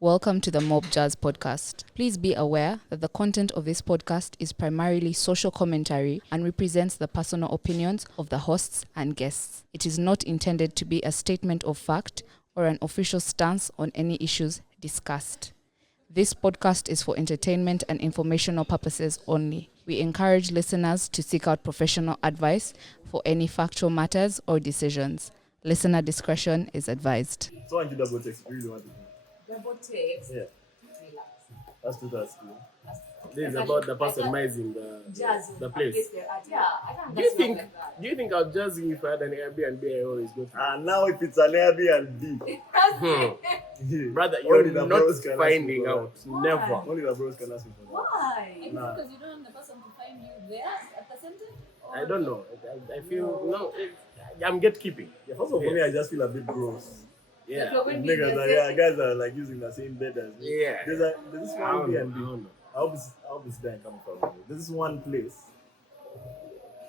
Welcome to the Mobsters podcast. Please be aware that the content of this podcast is primarily social commentary and represents the personal opinions of the hosts and guests. It is not intended to be a statement of fact or an official stance on any issues discussed. This podcast is for entertainment and informational purposes only. We encourage listeners to seek out professional advice for any factual matters or decisions. Listener discretion is advised. So I want you double text. You really want to do. Double text. Yeah. Relax. That's too that's cool. This is about the personalizing the place. Yeah, I can't. Do you think I'll just if I had an Airbnb I always go to? And now if it's an Airbnb, Brother, only you're the not bros can finding ask me for out. Why? Never. only the bros can ask me for that. Why? Is it Nah. because you don't want the person to find you there at the center? Or I don't know. I feel I'm gatekeeping. Yeah, first of all, for me, I just feel a bit gross. Yeah. Niggas are, guys are like using the same bed as me. Yeah. There's this I one don't know. B&B. I hope it's there and coming from. There's this one place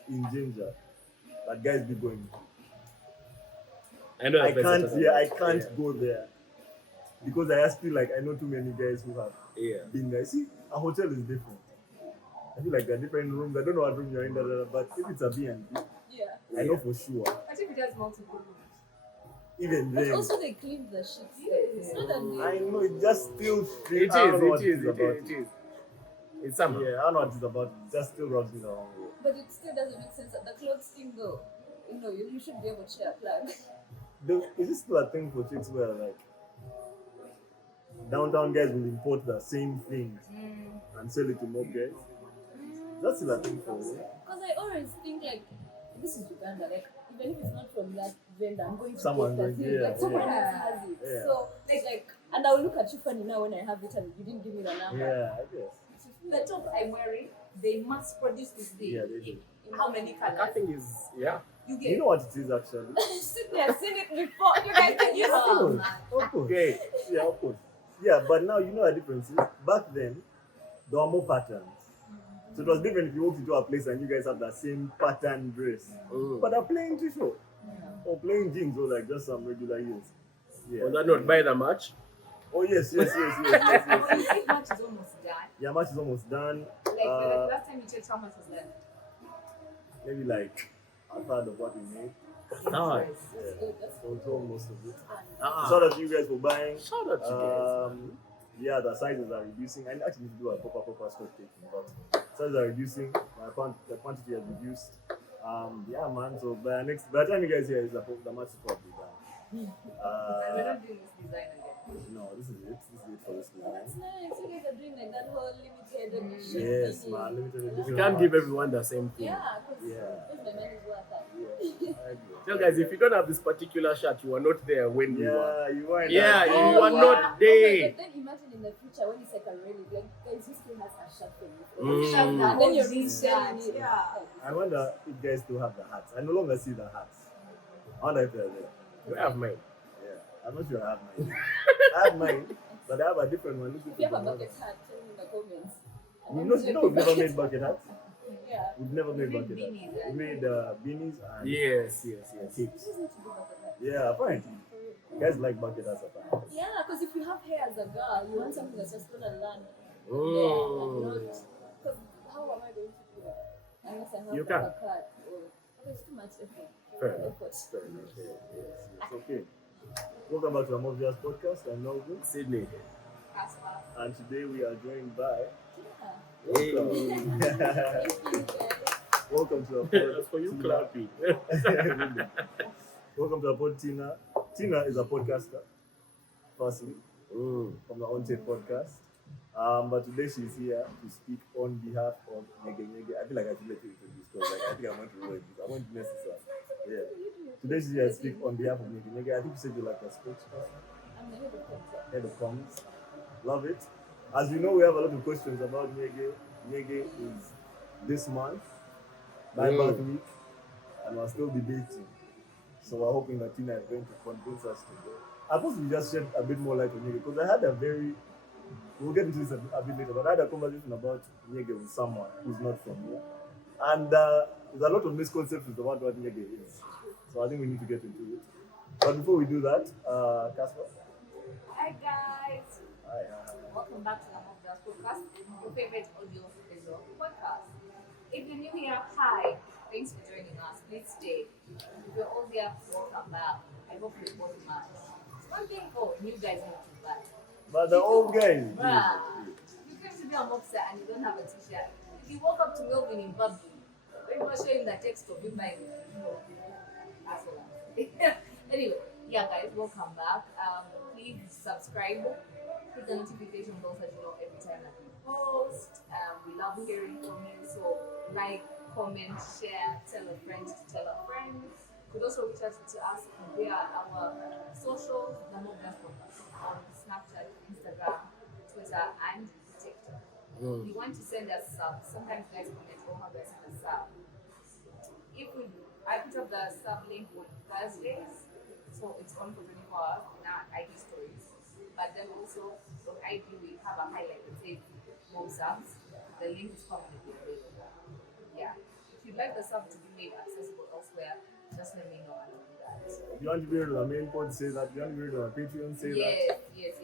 in Ginger that guys be going. I know. I can't go there because I just feel like I know too many guys who have Yeah. been there. See, a hotel is different. I feel like there are different rooms. I don't know what room you're in, but if it's a B&B, yeah. I know for sure. I think it has multiple rooms. Even But then, also they clean the shit. It's not that I know it just still feels. It is. It's summer. Yeah, I don't know what it's about. It just still rubs me the wrong way. But it still doesn't make sense that the clothes stink though. You know, you should be able to share a plug. Is this still a thing for chicks where like downtown guys will import the same thing and sell it to more guys? That's still a thing for me. Because I always think like, this is Uganda, like even if it's not from that vendor, I'm going to Someone get the going- thing. yeah, Like someone yeah. else has it. Yeah. So like, and I'll look at you funny now when I have it and you didn't give me the number. Yeah, I guess. The top I'm wearing, they must produce this thing. Yeah, they do. In how many colors? Nothing is You You get. know what it is actually? Sydney, I've seen it before. You guys can use Of course, it. of course. okay. Yeah, of course. Yeah, but now you know the difference is back then there were more patterns. So it was different if you walked into a place and you guys have the same pattern dress. But they're playing t-shirt or playing jeans or like just some regular heels. Yeah. Was that not by the match? Oh yes. But you see, much is almost done. Yeah, match is almost done. Like the last time you checked, how much was done? Maybe like a third of what we made. Nice. Yeah. So it's almost of it. Ah. Shout out to you guys for buying. Shout out to you Yeah, the sizes are reducing. I actually need to do a proper stock taking, but sizes are reducing. The quantity has reduced. Yeah, man. So by the time you guys hear, the match is probably done. And we're not doing this design again. No, this is it. This is it for this That's design. nice. You guys are doing like that whole limited edition. Yes, thingy. man. Limited guys. edition. You can't give everyone the same thing. Yeah, because Yeah. the man is worth that. Yeah, I agree. Tell guys, if you don't have this particular shirt, you are not there when you are. Yeah, you weren't. Yeah, that you day. are not there. But then imagine in the future when it's like a really like guys who still has a shirt for you. Mm. And then you're Oh, reselling it. yeah. I wonder if guys still have the hats. I no longer see the hats. I wonder if they're there. We have mine. Yeah, I'm not sure I have mine. I have mine, but I have a different one. If you have a bucket hat, tell me in the comments. You know we've never made bucket hats. Yeah. We've never made We made bucket hats. beanies, We made beanies and Yes. capes. You just need to do bucket hat. Yeah, apparently. Guys like bucket hats apparently. Yeah, because if you have hair as a girl, you want something that's just gonna land Oh. there and not. Because how am I going to do that? Unless I have You like can. a cut or it's too much effort. Fair enough. Fair enough. Yes, okay. Welcome back to the Mobsters podcast. I'm Melvin, Sydney. and today we are joined by. Hey. Welcome to our pod. That's for you Tina. clapping. Welcome to our pod, Tina. Tina is a podcaster, firstly, from the On Tape podcast. But today she's here to speak on behalf of Nyege. I feel like I should let you introduce because I think I want to ruin this. I want to mess this up. Yeah. Today she's here to speak on behalf of Nyege. I think you said you're like a spokesperson, I'm the head of concept. head of comms. Love it. As you know, we have a lot of questions about Nyege. Nyege is this month, by birth week, and we're still debating. So we're hoping that Tina is going to convince us today. I suppose we just shed a bit more light on Nyege because I had we'll get into this a bit later, but I had a conversation about Nyege with someone who's not from here. And there's a lot of misconceptions about what Nyege is. So I think we need to get into it. But before we do that, Casper, Hi guys. Welcome back to the Mobsters podcast, your favorite audio visual podcast. If you're new here, hi. Thanks for joining us. Please stay. If you're old here, welcome back. I hope you bought much. It's one thing for new guys not too bad. But the old guys. Bruh, you came to be a mobster and you don't have a t-shirt. If you walk up to Melvin in public, when you are showing the text of you buying asshole. Anyway, yeah guys, welcome back. Please subscribe, hit the notification bell so you know every time that we post. We love hearing from you, so like, comment, share, tell a friend to tell a friend. You could also reach out to us via our socials, the Mobsters podcast, on Snapchat, Instagram, Twitter, and TikTok. You want to send us sub, sometimes guys comment, oh, how do I send a sub? I put up the sub link on Thursdays, so it's on for 24 hours in our IG stories. But then also on IG we have a highlight that says more subs. The link is permanently available. Yeah. If you'd like the sub to be made accessible elsewhere, just let me know and I'll do that. If you want to be on our main pod, say that. If you want to be on our Patreon, say that. Yes.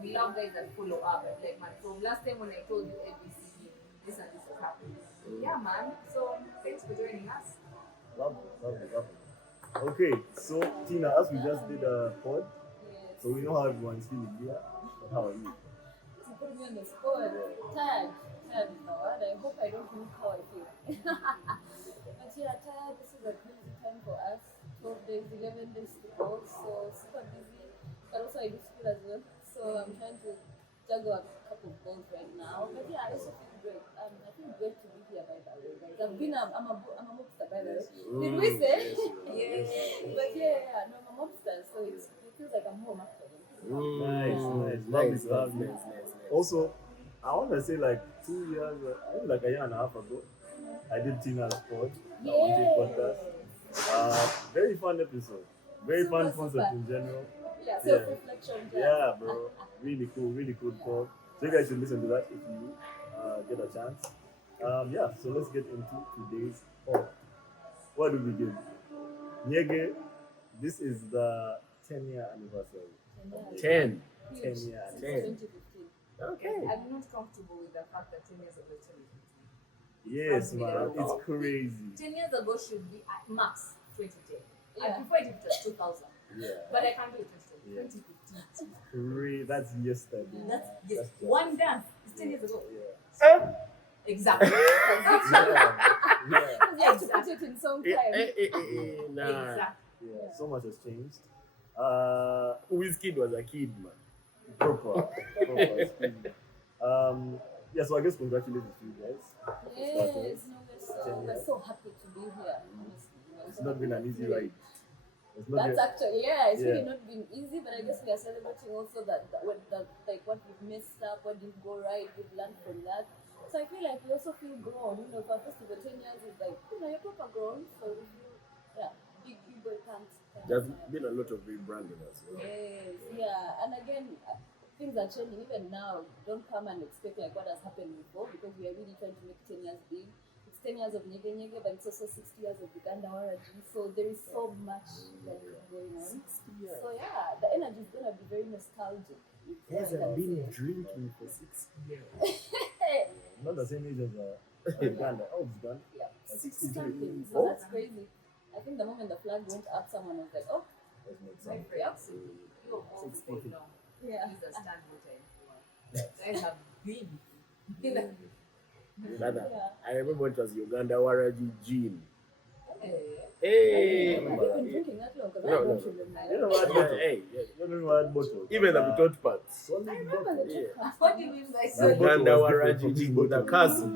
We love guys that follow up and like, man, from last time when I told you ABC, this and this has happened. Yeah, man. So thanks for joining us. Love it. Okay, so Tina, as we just did a pod, so we know how everyone's feeling here. But how are you? To put me on the spot. Tired is the word. I hope I don't look how I feel. But yeah, tired. This is a crazy time for us. 12 days, 11 days to go. So super busy. But also I do school as well. So I'm trying to juggle a couple of balls right now. But yeah, I also feel great. I feel great to be here by the way, guys. I'm a mobster by the way. Did we say? Yes. But yeah, no, I'm a mobster. So it feels like I'm home actually. Nice. Also, I want to say like 2 years, I think like a year and a half ago, I did Tina's pod, the MJP podcast. Very fun episode. Very fun concept in general. Yeah, self-reflection. Yeah, bro. Really cool pod. So you guys should listen to that if you get a chance. So let's get into today's pod. What do we do? Nyege, this is the 10-year anniversary. 10. 10-year anniversary. 2015. Okay. I'm not comfortable with the fact that 10 years ago it's 2015. Yes, man. It's crazy. 10 years ago should be at max 2010. I Yeah. prefer it if it was 2000. Yeah. But I can't do it 2010. Yeah. 2015. Crazy. That's yesterday. That's That's one dance. It's 10 years ago. Yeah. Exactly. Yeah. You have to put it in some time. Nah. Exactly. Yeah. So much has changed. Wizkid was a kid, man. Proper. So I guess congratulations to you guys. Yes, no, we're so happy to be here. Honestly, It's not been an easy ride. It's not That's been, actually it's really not been easy, but I guess we are celebrating also that what we've messed up, what didn't go right, we've learned from that. So I feel like we also feel grown. You know, for first of the 10 years is like, you're proper grown. So we feel, big boy pants. There's been a lot of rebranding as well. Yes, yeah, and again, things are changing. Even now, don't come and expect like what has happened before, because we are really trying to make 10 years big. It's 10 years of Nyege, but it's also 60 years of Uganda Waragi. So there is so much going on. So yeah, the energy is gonna be very nostalgic. You guys have been drinking for 6 years. not the same age as Uganda. Oh, Uganda. Yeah, 63. something. So that's crazy. I think the moment the flag went up, someone was like, oh, Let's make My some. friends, you are all old now. yeah. Please understand what I have been. Brother, Yeah. I remember it was Uganda Waragi gin. Yeah. Hey! Have you been drinking that long? Because I No. don't remember. You know what bottle? Hey, You don't know what bottle? even the thought parts. Solid I remember bottle. the Yeah. podcast. What do you mean by That so? bottle Uganda was different Waragi from this gin with a bottle. cousin.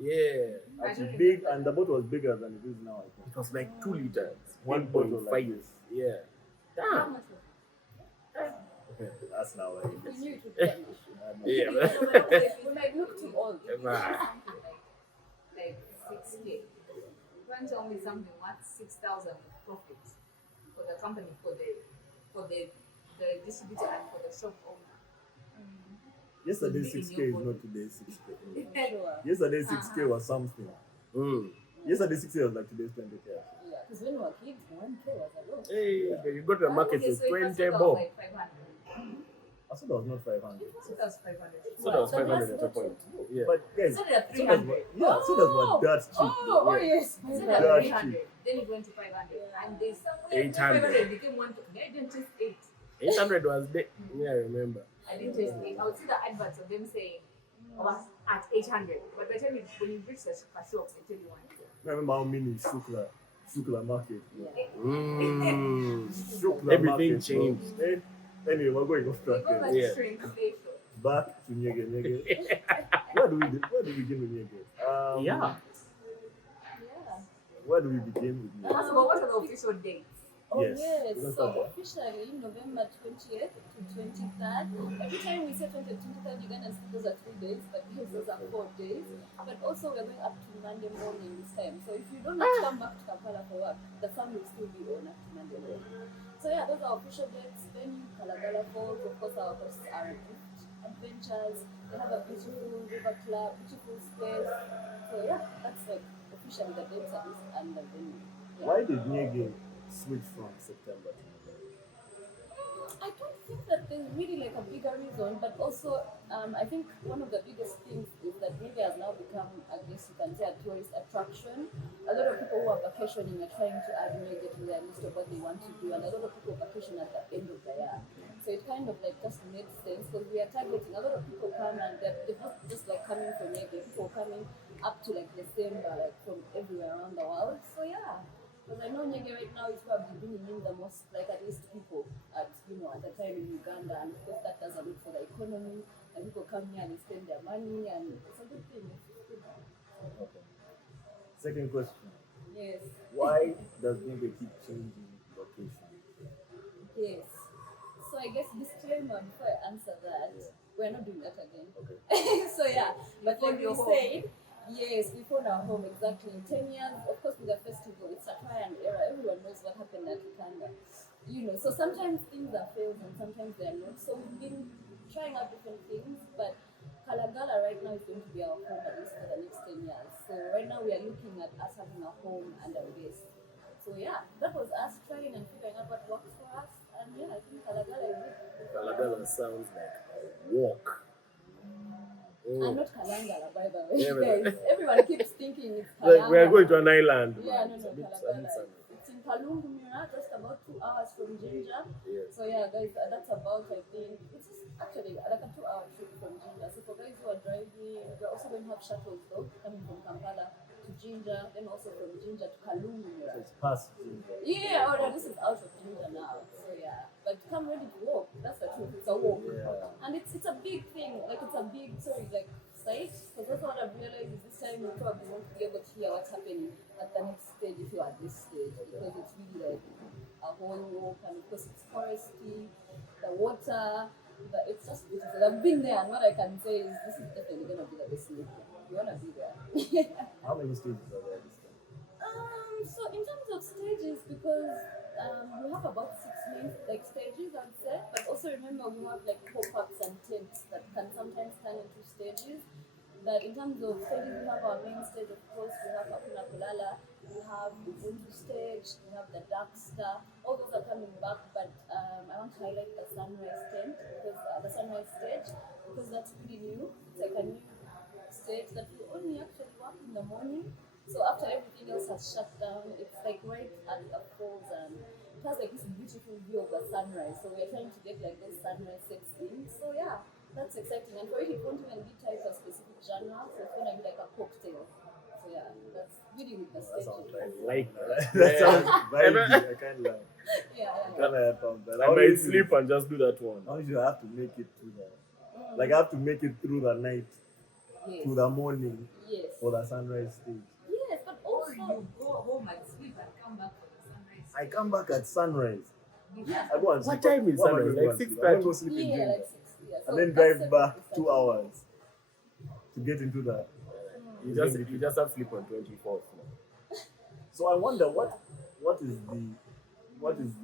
Yeah. Actually big, and the bottle was bigger than it is now, I think. It was like 2 liters. One bottle like 1.5. this. Yeah. How Damn. much was That's now it? We knew it would be an issue. Yeah, We man. might look too old. Like 6K. You can't tell me something worth 6,000 profit for the company, for the distributor and for the shop owner. Yesterday Could be in 6K your is bottle. not today 6K. Sure. Yesterday 6K was something. Mm. Yesterday 6K was like today's 20K. Yeah, because when we were kids, 1K was a lot. Hey, you go to the market Okay, with so it 20 was about bob. like 500. I thought that was not 500. So that's 500. So that was The 500 at last a point. motor. Yeah. But guys, So they're so that's 300. what, yeah, so that's what that's cheap. Oh, yeah. yes. So That's they're cheap. 300. Then it went to 500. And they somewhere 800. 500 became one. They didn't just 8. 800 was there. Yeah, I remember. I didn't just 8. I would see the adverts of them saying at 800. But by the time when you reach the shop, they tell you 1. I remember how many Shukla market. Shukla Everything market, changed. bro. Anyway, we're going off They track. go like Yeah. shrink facial. Back to Nyege. Where do we begin with Nyege? Yeah. Where do we begin with Nyege? So, what are the official dates? Oh Yes. yes, Let's so start there. officially November 20th to 23rd. Every time we say 20th to 23rd, you're gonna see those are 3 days, but yes, those are 4 days. But also we're going up to Monday morning this time. So if you don't have to come back to Kampala for work, the sun will still be on up to Monday morning. So yeah, those are official dates. Venue, Kulala Falls, of course our hosts are Gift Adventures. They have a beautiful river club, beautiful space. So yeah, that's like officially the dates at least and the venue. Yeah. Why did Nyege switch from September to November? I don't think that there's really like a bigger reason, but also I think one of the biggest things is that Nyege has now become, I guess you can say, a tourist attraction. A lot of people who are vacationing are trying to add Nyege to their list of what they want to do, and a lot of people vacation at the end of the year. So it kind of like just makes sense because we are targeting a lot of people come and they're not just like coming from Nyege, people coming up to like December, like from everywhere around the world. So yeah. Because I know Nyege right now is probably bringing in the most, like at least people at the time in Uganda, and of course that does a lot for the economy. And people come here and they spend their money, and it's a good thing. Okay. Second question. Yes. Why does Nyege keep changing location? Yes. So I guess disclaimer before I answer that, we're not doing that again. Okay. So yeah, but like Your you home. said, yes, we found our home exactly in 10 years. Of course, with the festival, it's a try and error. Everyone knows what happened at Hakuna. So sometimes things are fails and sometimes they're not. So we've been trying out different things, but Kalagala right now is going to be our home at least for the next 10 years. So right now we are looking at us having a home and a base. So yeah, that was us trying and figuring out what works for us. And yeah, I think Kalagala is it. Kalagala sounds like walk. And not Kalangala, by the way. Yeah, Guys, everyone keeps thinking it's Kalangala. Like we are going to an island. Yeah, man. no, It's a bit Kalangala. something. It's in Kalungumira, just about 2 hours from Jinja. Yeah. So yeah, guys, that's about, I think, it's just actually like a 2-hour trip from Jinja. So for guys who are driving, we're also going to have shuttles though, coming from Kampala to Jinja, then also from Jinja to Kalungumira. So it's past Ginger. Yeah, no, this is out of Jinja now. So yeah, but come ready to walk. That's the truth. It's a walk, Yeah. and it's a big thing. Like it's a big like site. Because that's what I've realized is this time you probably won't be able to hear what's happening at the next stage if you're at this stage, because it's really like a whole walk, and of course it's foresty, the water. But it's just beautiful. I've been there, and what I can say is this is definitely gonna be the best week. You wanna be there. How many stages are there this time? So in terms of stages, because we have about 6 main stages, I'd say. But also remember we have like pop-ups and tents that can sometimes turn into stages. But in terms of stages, we have our main stage, of course. We have Hakuna Kulala, we have the Ubuntu stage, we have the Dark Star. All those are coming back, but I want to highlight the Sunrise tent, because the Sunrise stage, because that's pretty new. It's like a new stage that we only actually work in the morning. So after everything else has shut down, it's like right at the falls, and it has like this beautiful view of the sunrise. So we're trying to get like those sunrise sets in. So yeah, that's exciting. And for it won't even be tied to a specific genre. So it's gonna be like a cocktail. So yeah, that's really with the That sounds stage. Like that sounds vibey. I can't lie. Yeah. Can't lie about that. I might sleep and just do that one. How you have to make it through the, like I have to make it through the night, Yes. to the morning Yes. for the sunrise stage. Yes, but Or also you go home and sleep and come back for the sunrise. I come back at sunrise. yeah. I go and What sleep. time is What am I sunrise? going Like to sleep? 6:30? I don't go sleep in Yeah, Ginger. like 6. Yeah. So And then that's drive 7 back to 2 30. hours to get into the. You just have sleep on 24th. So I wonder what is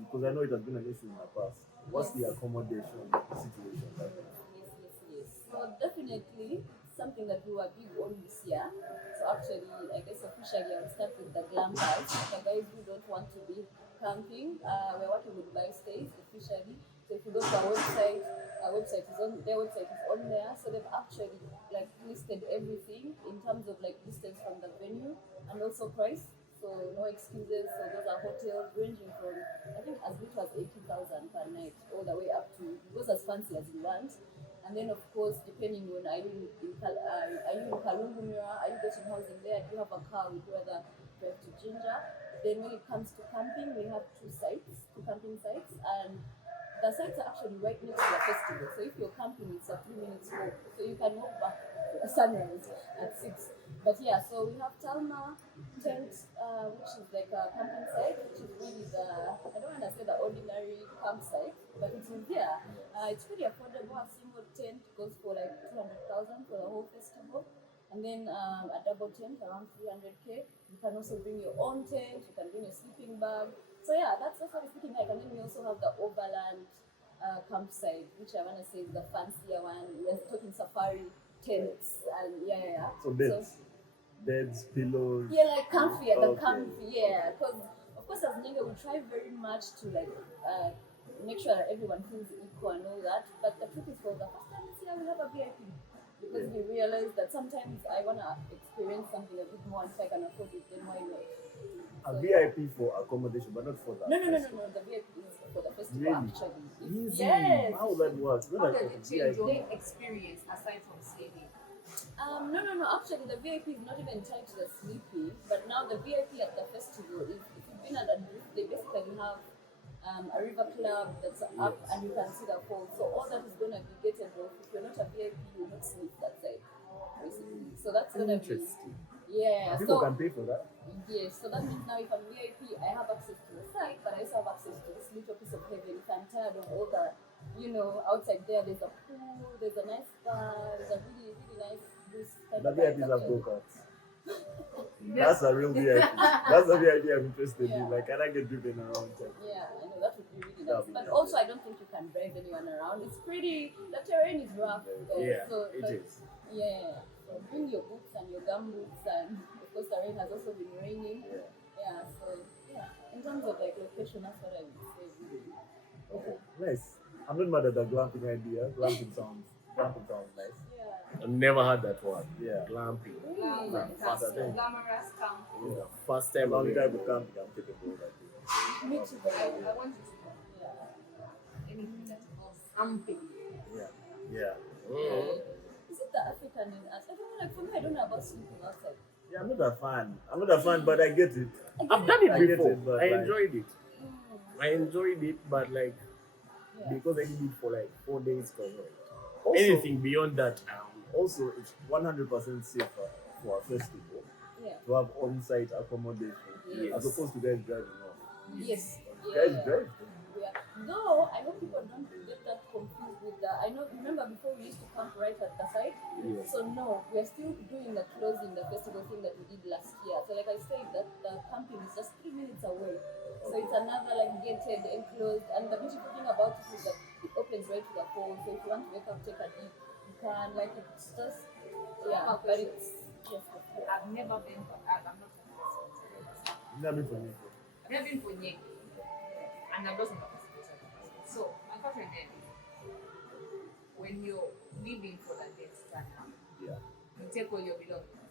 because I know it has been an issue in the past. What's the accommodation situation like? Yes. So definitely something that we were big on this year. So actually, I guess officially I'll start with the glampers. The guys who don't want to be camping, we're working with live stays officially. So if you go to our website, website is on their website is on there, so they've actually like listed everything in terms of like distance from the venue and also price. So no excuses. So those are hotels ranging from I think as little as 80,000 per night, all the way up to it goes as fancy as you want. And then of course, depending on are you in Kalungu Mira, are you getting housing there? Do you have a car? Would you rather drive to Ginger? Then when it comes to camping, we have two camping sites, and the sites are actually right next to the festival. So if you're camping, it's a 3 minutes walk. So you can walk back to sunrise at 6. But yeah, so we have Talma tent, which is like a camping site, which is really I don't want to say the ordinary campsite, but it is there. It's pretty affordable. A single tent goes for like 200,000 for the whole festival. And then a double tent around 300k. You can also bring your own tent, you can bring a sleeping bag. So yeah, that's what it's looking like. And then we also have the overland campsite, which I want to say is the fancier one. We're talking safari tents and yeah. So beds, pillows. Yeah, like comfy at the Okay. comfy, yeah. Because of course as Nyege we try very much to like make sure that everyone feels equal and all that. But the truth is for the first time this year we have a VIP. Because we realize that sometimes I want to experience something a bit more, and if I can afford it, then why not? A VIP for accommodation, but not for that. No. The VIP is for the festival Really? actually. Easy. Yes. How that works? How does it change your experience aside from sleeping? No. Actually, the VIP is not even tied to the sleeping, but now the VIP at the festival is if you've been at a group, they basically have a river club that's up and you can see the falls. So all that is going to be gated off. If you're not a VIP, you will not sleep that side, basically. So that's going to be Interesting. yeah. People So can pay for that. yes, so that means now if I'm VIP, I have access to the site, but I also have access to this little piece of heaven. If I'm tired of all the, outside there's a pool, there's a nice bar, there's a really, really nice this kind The of VIPs have vibe. go-karts. That's a real VIP. That's a VIP I'm interested in. Yeah. Like, can I get driven around? Yeah, I know that would be really That nice. would be But nice. also, I don't think you can drive anyone around. It's pretty. The terrain is rough. Yeah, so, it but, is. Yeah. So bring your boots and your gum boots, and of course the rain has also been raining. Yeah. Yeah. So yeah, in terms of like location, that's what I would say. Really. Okay. Nice. I'm not mad at the glamping idea. Glamping sounds nice. Yeah. I've never had that one. Yeah. Glamping. Really. Fast thing. Glamorous camp. It's the first time Long I've time to camping, I'm capable of that. Me too. I want you to know Yeah. anything that involves camping. Yeah. Is it the African in us? I don't know. Like for me, I don't know about sleeping outside. Yeah, I'm not a fan, but I get it. I've done I it get before. it, but I like- enjoyed it. Mm. I enjoyed it, but like Yeah. because I did it for like 4 days, Also, anything beyond that, Also, it's 100% safer for a festival Yeah. to have on-site accommodation Yes. as opposed to guys driving off. Yes. Guys Yeah. drive. Yeah. Though I hope people don't get that confused with the. Remember before we used to camp right at the site. Yes. So no, we are still doing the closing the festival thing that we did last year. So like I said, that the camping is just 3 minutes away. So it's another like gated, enclosed, and the beautiful thing about it is that it opens right to the falls. So if you want to wake up, take a dip, you can. Like it's just but it's just. I've never been. I'm not. Never for me. I've never been for Nyege, and I'm just not a festival. So my question then, when you're leaving for the day to start now, Yeah. you take all your belongings.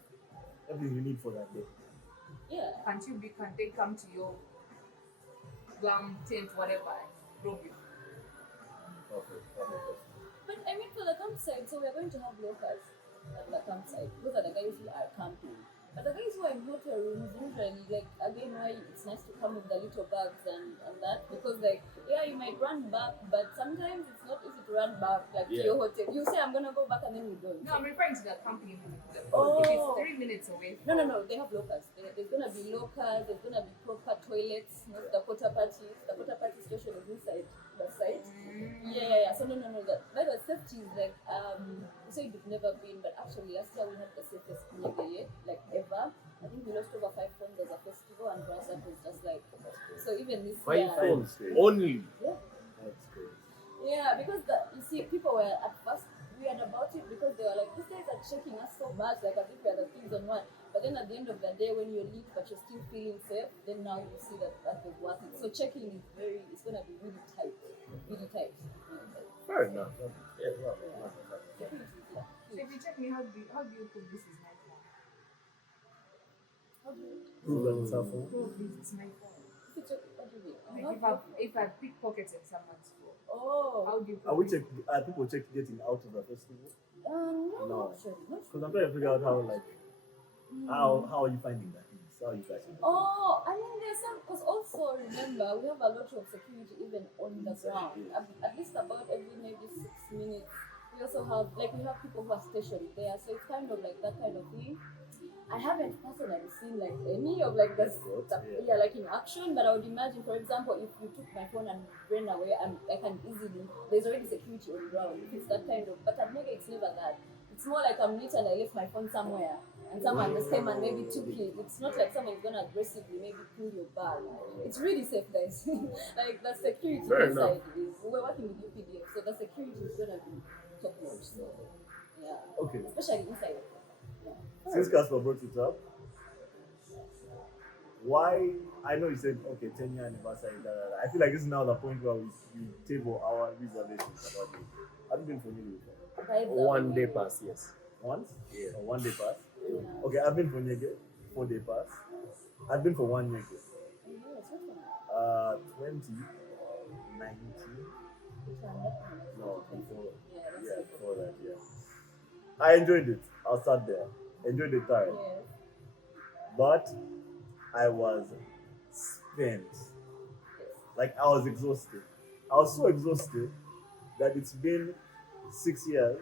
Everything you need for that day. Yeah. Can they come to your glam tent, whatever, and drop you? Perfect. But I mean, for the campsite, so we are going to have locals at the campsite. Those are the guys who are camping. But the guys who are in hotel rooms, usually, like, again, why it's nice to come with the little bags and that, because, like, yeah, you might run back, but sometimes it's not easy to run back, like, to your hotel. You say, I'm going to go back, and then you don't. No, I'm referring to the camping in particular. Oh. If it's 3 minutes away. No, they have locals. There's going to be locals, there's going to be proper toilets, not the porta potties. The porta potty station is inside the site. Yeah. So, no. By the safety is like, you said you've never been, but actually last year we had the safest Nyege, like ever. I think we lost over 5 phones as a festival, and for us that was just like, so even this 5 year. phones only. Yeah. That's great. Yeah, because you see, people were at first weird about it because they were like, these guys are checking us so much, like as if we are the things on one. But then at the end of the day, when you're leaked but you're still feeling safe, then now you see that was worth it. So checking is it's going to be really tight. Really tight. Fair enough. how do you prove this is my phone? How do you? Prove that it's her phone. Prove this is my phone. What do you mean? Like if I pickpocketed someone's phone, Oh. how do you Are prove it? people check getting out of the festival? No, No. actually, not Because I'm trying to figure out how are you finding that? How are you catching that? Oh, I mean, there's some, because also remember, we have a lot of security even on the ground. At least about every maybe 6 minutes. We also have, we have people who are stationed there. So it's kind of like that kind of thing. I haven't personally seen any of the stuff, in action, but I would imagine, for example, if you took my phone and ran away, I can easily, there's already security on ground. If it's that kind of, but at Nyege it's never that. It's more like I'm lit and I left my phone somewhere and someone just came and maybe took it. It's not like someone's gonna aggressively maybe pull your bag. It's really safe, guys. The security inside is, we're working with UPDF, so the security is gonna be top notch. So yeah. Okay. Especially inside. Since Casper brought it up, why? I know you said okay, 10-year anniversary. I feel like this is now the point where we table our reservations about it. Have you been for Nyege before? 1 day pass, yes. Once? Yeah. Or 1 day pass? Yeah. Okay, I've been for Nyege, 4 day pass. I've been for 1 Nyege. 2019. No, before. Yeah, before that, yeah. I enjoyed it. I'll start there. Enjoyed the time. Yes. But I was spent. I was exhausted. I was so exhausted that it's been 6 years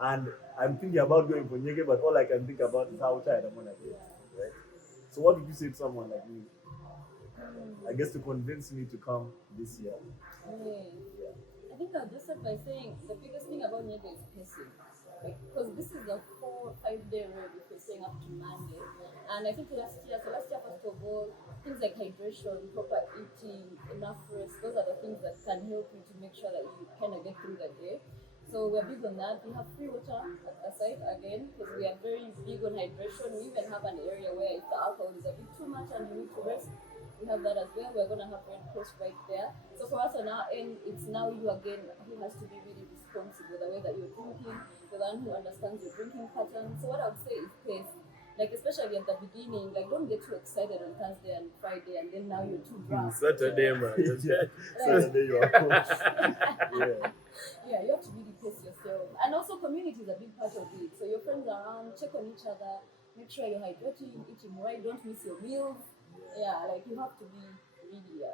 and I'm thinking about going for Nyege, but all I can think about is how tired I'm gonna get. Right? So what would you say to someone like me? I guess to convince me to come this year. Yeah. I think I'll just start by saying the biggest thing about Nyege is pacing. Because this is a 4-5 day road if you're staying up to Monday. And I think last year, first of all, things like hydration, proper eating, enough rest, those are the things that can help you to make sure that you kind of get through the day. So we're big on that. We have free water at the site again, because we are very big on hydration. We even have an area where if the alcohol is a bit too much and you need to rest, we have that as well. We're going to have Red Cross right there. So for us on our end, it's now you again who has to be really responsible, the way that you're drinking, the one who understands your drinking pattern. So what I would say is pace. Especially at the beginning, don't get too excited on Thursday and Friday and then now you're too drunk. Saturday, man. Saturday you are coached. Yeah, you have to really pace yourself. And also community is a big part of it. So your friends around, check on each other, make sure you're hydrating, eating right, don't miss your meals. Yeah, you have to be really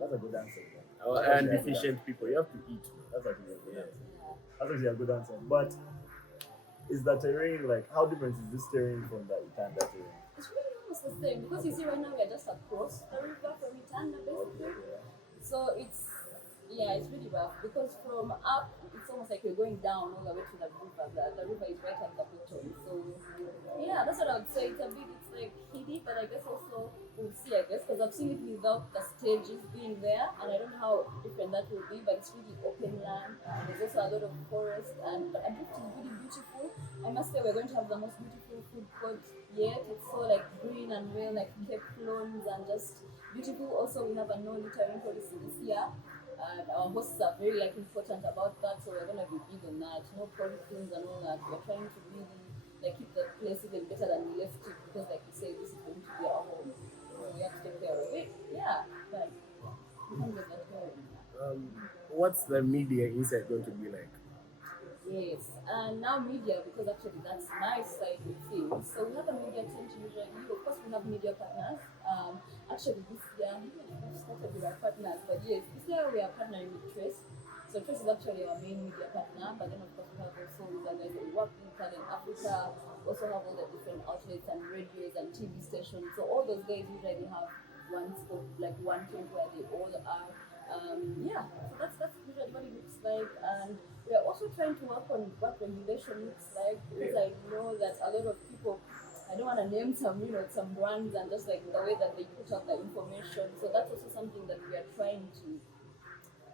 That's a good answer. And efficient people, you have to eat. That's actually a good answer. That's actually a good answer. But is the terrain how different is this terrain from the Itanda terrain? It's really almost the same because you see right now we are just across the river from Itanda basically. So it's really rough because from up it's almost like we're going down all the way to the river. The river is right at the bottom. So yeah, that's what I would say. It's hilly, but I guess also we'll see, because I've seen it without the stages being there, and I don't know how different that will be, but it's really open land. There's also a lot of forest, but Adrift is really beautiful. I must say we're going to have the most beautiful food court yet. It's so green and real, Cape Clones and just beautiful. Also, we have a no littering policy this year. And our hosts are very important about that, so we're gonna be big on that. No polythenes and all that. We're trying to really keep the place even better than we left it, because you say, this is going to be our home. So we have to take care of it. Yeah, but we can get that going. What's the media inside going to be like? Yes, and now media, because actually that's my side of things. So we have a media team to usually, of course we have media partners. Actually this year, we started with our partners, but yes, this year we are partnering with Trace. So Trace is actually our main media partner, but then of course we have also with the guys that work in Africa, also have all the different outlets and radios and TV stations. So all those guys usually have one scope, one tent where they all are. So that's usually what it looks like, and we are also trying to work on what regulation looks like, because I know that a lot of people, I don't want to name some brands and just the way that they put out the information. So that's also something that we are trying to,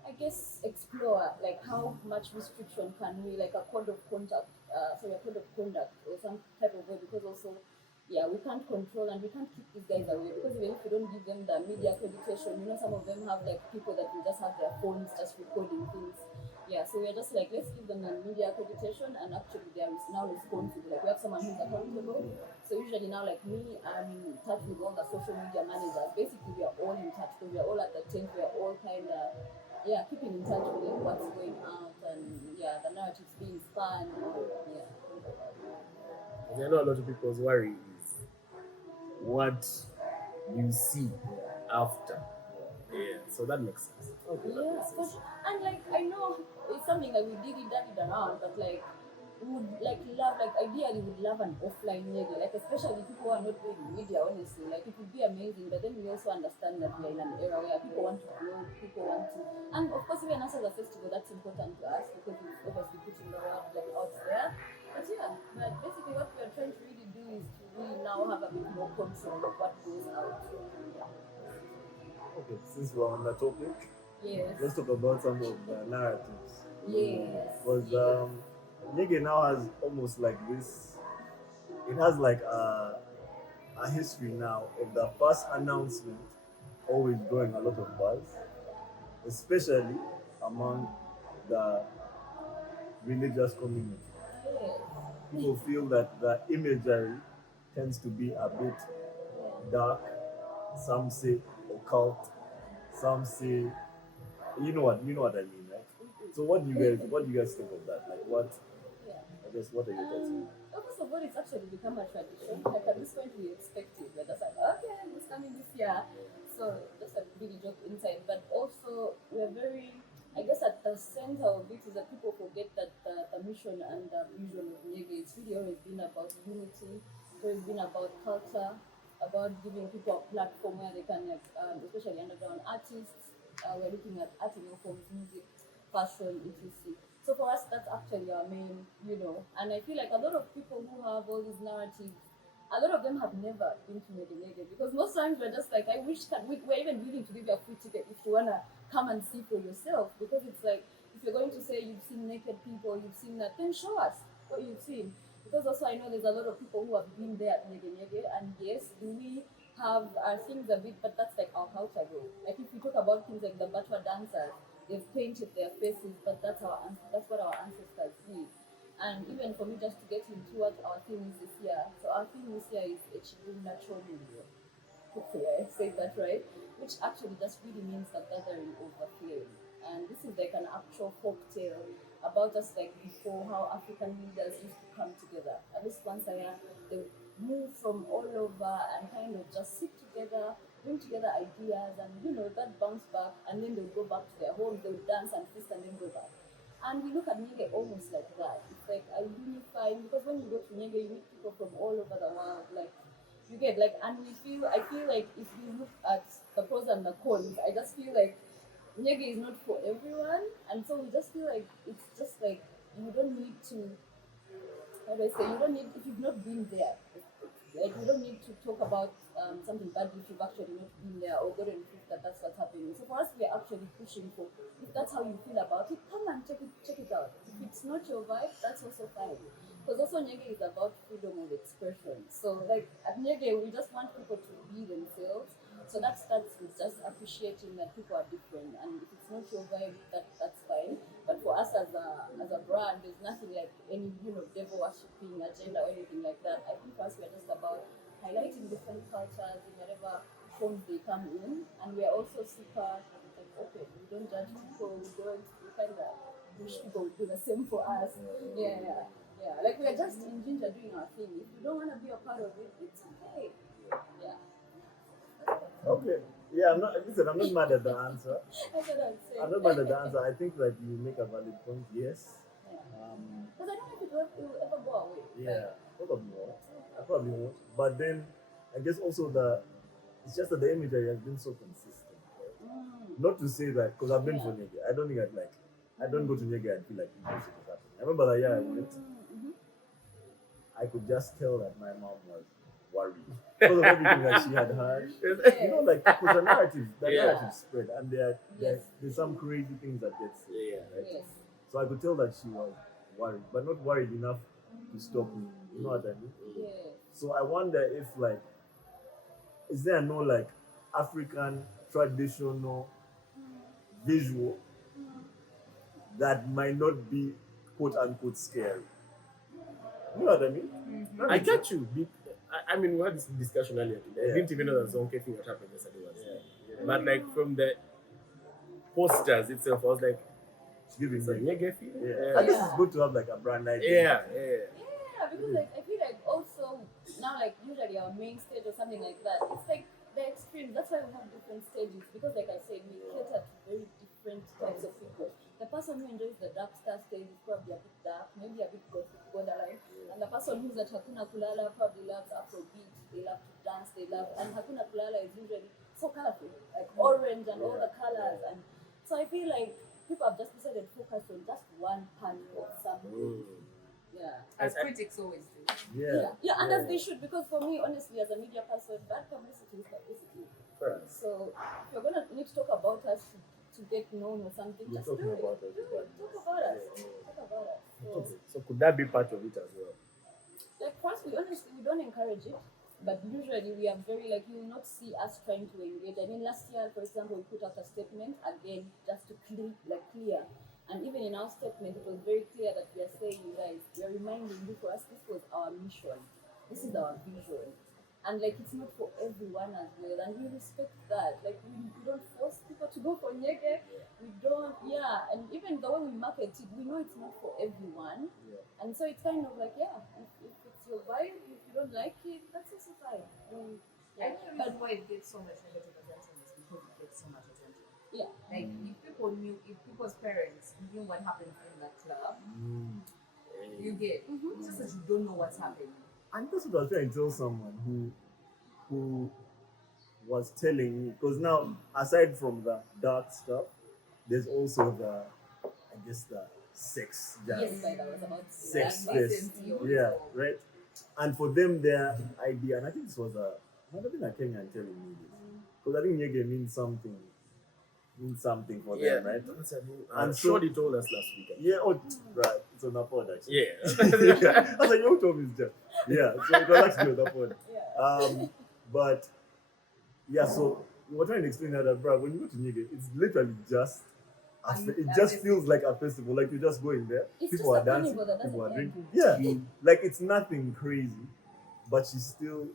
I guess, explore, how much restriction can we, a code of conduct, a code of conduct or some type of way, because also, we can't control and we can't keep these guys away, because even if we don't give them the media accreditation, some of them have people that will just have their phones just recording things. Yeah, so we're just like, let's give them a media accreditation, and actually they are now responsible. Like we have someone who's accountable. So usually now, like me, I'm in touch with all the social media managers. Basically, we are all in touch because we are all at the tent. We are all kind of, yeah, keeping in touch with like, what's going out and yeah, the narratives being spun. Yeah. I know a lot of people's worry is what you see after. Yeah, so that makes sense. Okay, that Yeah, makes for sense. sure. And like I know it's something that we did it around, but like we would like love like ideally would love an offline media, like especially people who are not doing media, honestly. Like it would be amazing, but then we also understand that we're in an era where people want to grow, people want to, and of course even us as a festival that's important to us because it's obviously putting the word like out there. But yeah, but basically what we are trying to really do is to really now have a bit more control of what goes out. Yeah. Okay, since we're on the topic, Yes. let's talk about some of the narratives. Yes. Because Yes. Nyege now has almost like this, it has like a history now of the first announcement always drawing a lot of buzz, especially among the religious community. Yes. People feel that the imagery tends to be a bit dark. Some say occult. Some say, you know what I mean, right? So what do you guys think of that? Like, Yeah. I guess, what are your thoughts on that? First of all, it's actually become a tradition. Like at this point, we expect it. We're just like, okay, it's coming this year. So just a really joke inside. But also, we're very, I guess, at the center of it is that people forget that the mission and the vision of Nyege it's really always been about unity. It's always been about culture, about giving people a platform where they can, like, especially underground artists. We're looking at art in all forms, music, fashion, etc. So for us, that's actually our main, and I feel like a lot of people who have all these narratives, a lot of them have never been to Medinege because most times we're just like, I wish we're even willing to give you a free ticket if you wanna come and see for yourself because it's like if you're going to say you've seen naked people, you've seen that, then show us what you've seen. Because also I know there's a lot of people who have been there at Nyege, and yes, do we have our things a bit, but that's like our culture though. Like if we talk about things like the Batwa dancers, they've painted their faces, but that's that's what our ancestors did. And even for me, just to get into what our theme is this year, so our theme this year is Chsnging natural media. Hopefully I said that right, which actually just really means the gathering of the flame. And this is like an actual folk tale about just like before how African leaders used to come together. At least once a year, they move from all over and kind of just sit together, bring together ideas, and that bounce back, and then they'll go back to their homes, they'll dance and feast, and then go back. And we look at Nyege almost like that. It's like a unifying because when you go to Nyege, you meet people from all over the world. Like you get like, and I feel like if you look at the pros and the cons, I just feel like Nyege is not for everyone, and so we just feel like it's just like you don't need to. How do I say? You don't need if you've not been there. Like you don't need to talk about something bad if you've actually not been there or gotten proof that that's what's happening. So for us, we're actually pushing for if that's how you feel about it, come and check it out. If it's not your vibe, that's also fine. Because also Nyege is about freedom of expression. So like at Nyege, we just want people to be themselves. So that starts with just appreciating that people are different, and if it's not your vibe, that's fine. But for us as a brand, there's nothing like any devil worshipping agenda or anything like that. I think for us we're just about highlighting different cultures in whatever forms they come in, and we're also super like open. We don't judge people. We kind of wish people would do the same for us. Yeah. Like we're just in Ginger doing our thing. If you don't want to be a part of it, it's okay. Yeah. Okay. Yeah, I'm not mad at the answer. That's what I'd say. I'm not mad at the answer. I think that you make a valid point. Yes. Because I don't know if it will ever go away. Yeah, probably won't. I probably won't. But then, I guess also it's just that the imagery has been so consistent. Right? Not to say that, because I've been for Nyege, I don't think I don't go to Nyege and feel like bullshit is happening. I remember the year I went, I could just tell that my mom was worried because of everything that she had heard. Like because the narrative spread, and there's some crazy things that get said. Right? Yes. So I could tell that she was worried, but not worried enough to stop me. You know what I mean? Yeah. So I wonder if is there no African traditional visual that might not be quote unquote scary. You know what I mean? That I makes get sense. you. I mean, we had this discussion earlier today. Yeah. I didn't even know that Zonke thing that happened yesterday was. Yeah. But like from the posters itself, I was like, Giving it's a me. Nyege thing? Yeah. I guess it's good to have like a brand idea. Yeah. Yeah, because like I feel like also now like usually our main stage or something like that, it's like the extreme. That's why we have different stages because like I said, we cater to very different types of people. The person who enjoys the dark star stage is probably a bit dark, maybe a bit gothic borderline. And the person who's at Hakuna Kulala probably loves Afrobeat, they love to dance, they love, and Hakuna Kulala is usually so colorful, like orange and all the colors. And so I feel like people have just decided to focus on just one part of something. Yeah. As critics always do. Yeah. Yeah, and as they should, because for me, honestly, as a media person, bad publicity is publicity. Correct. So if you're gonna need to talk about us to get known or something, You're just do talking it. about us, Do but- it. Talk about us. Talk about us. So could that be part of it as well? Like first, we honestly we don't encourage it, but usually we are very like you will not see us trying to engage. I mean, last year, for example, we put out a statement again just to clear. And even in our statement, it was very clear that we are saying, you guys, we are reminding you for us, this was our mission. This is our vision. And like, it's not for everyone as well. And we respect that. Like, we don't force people to go for Nyege. We don't, yeah. And even the way we market it, we know it's not for everyone. Yeah. And so it's kind of like, yeah, if it's your vibe, if you don't like it, that's also fine. I think the reason why it gets so much negative attention is because it gets so much attention. Yeah. Like if people's parents knew what happened in that club, you get it's just that you don't know what's happening. And that's what I was trying to tell someone who was telling me, because now aside from the dark stuff, there's also the sex jazz. Yes, like I was about to say. Sex that. fest. Yeah, right. And for them, their idea, and I think this was might have been a Kenyan telling me this, because I think Nyege means something for them, right? I'm And sure so- they told us last week. Yeah, right. It's on the pod actually. Yeah. I was like, you told me it's just. Yeah, so it was actually on the pod. Yeah. But yeah, so we were trying to explain that, bro, when you go to Nyege, it's literally just it just feels like a festival. Like you're just going there, It's people just are a dancing, carnival that people are doesn't drinking. end. Yeah, like it's nothing crazy, but she still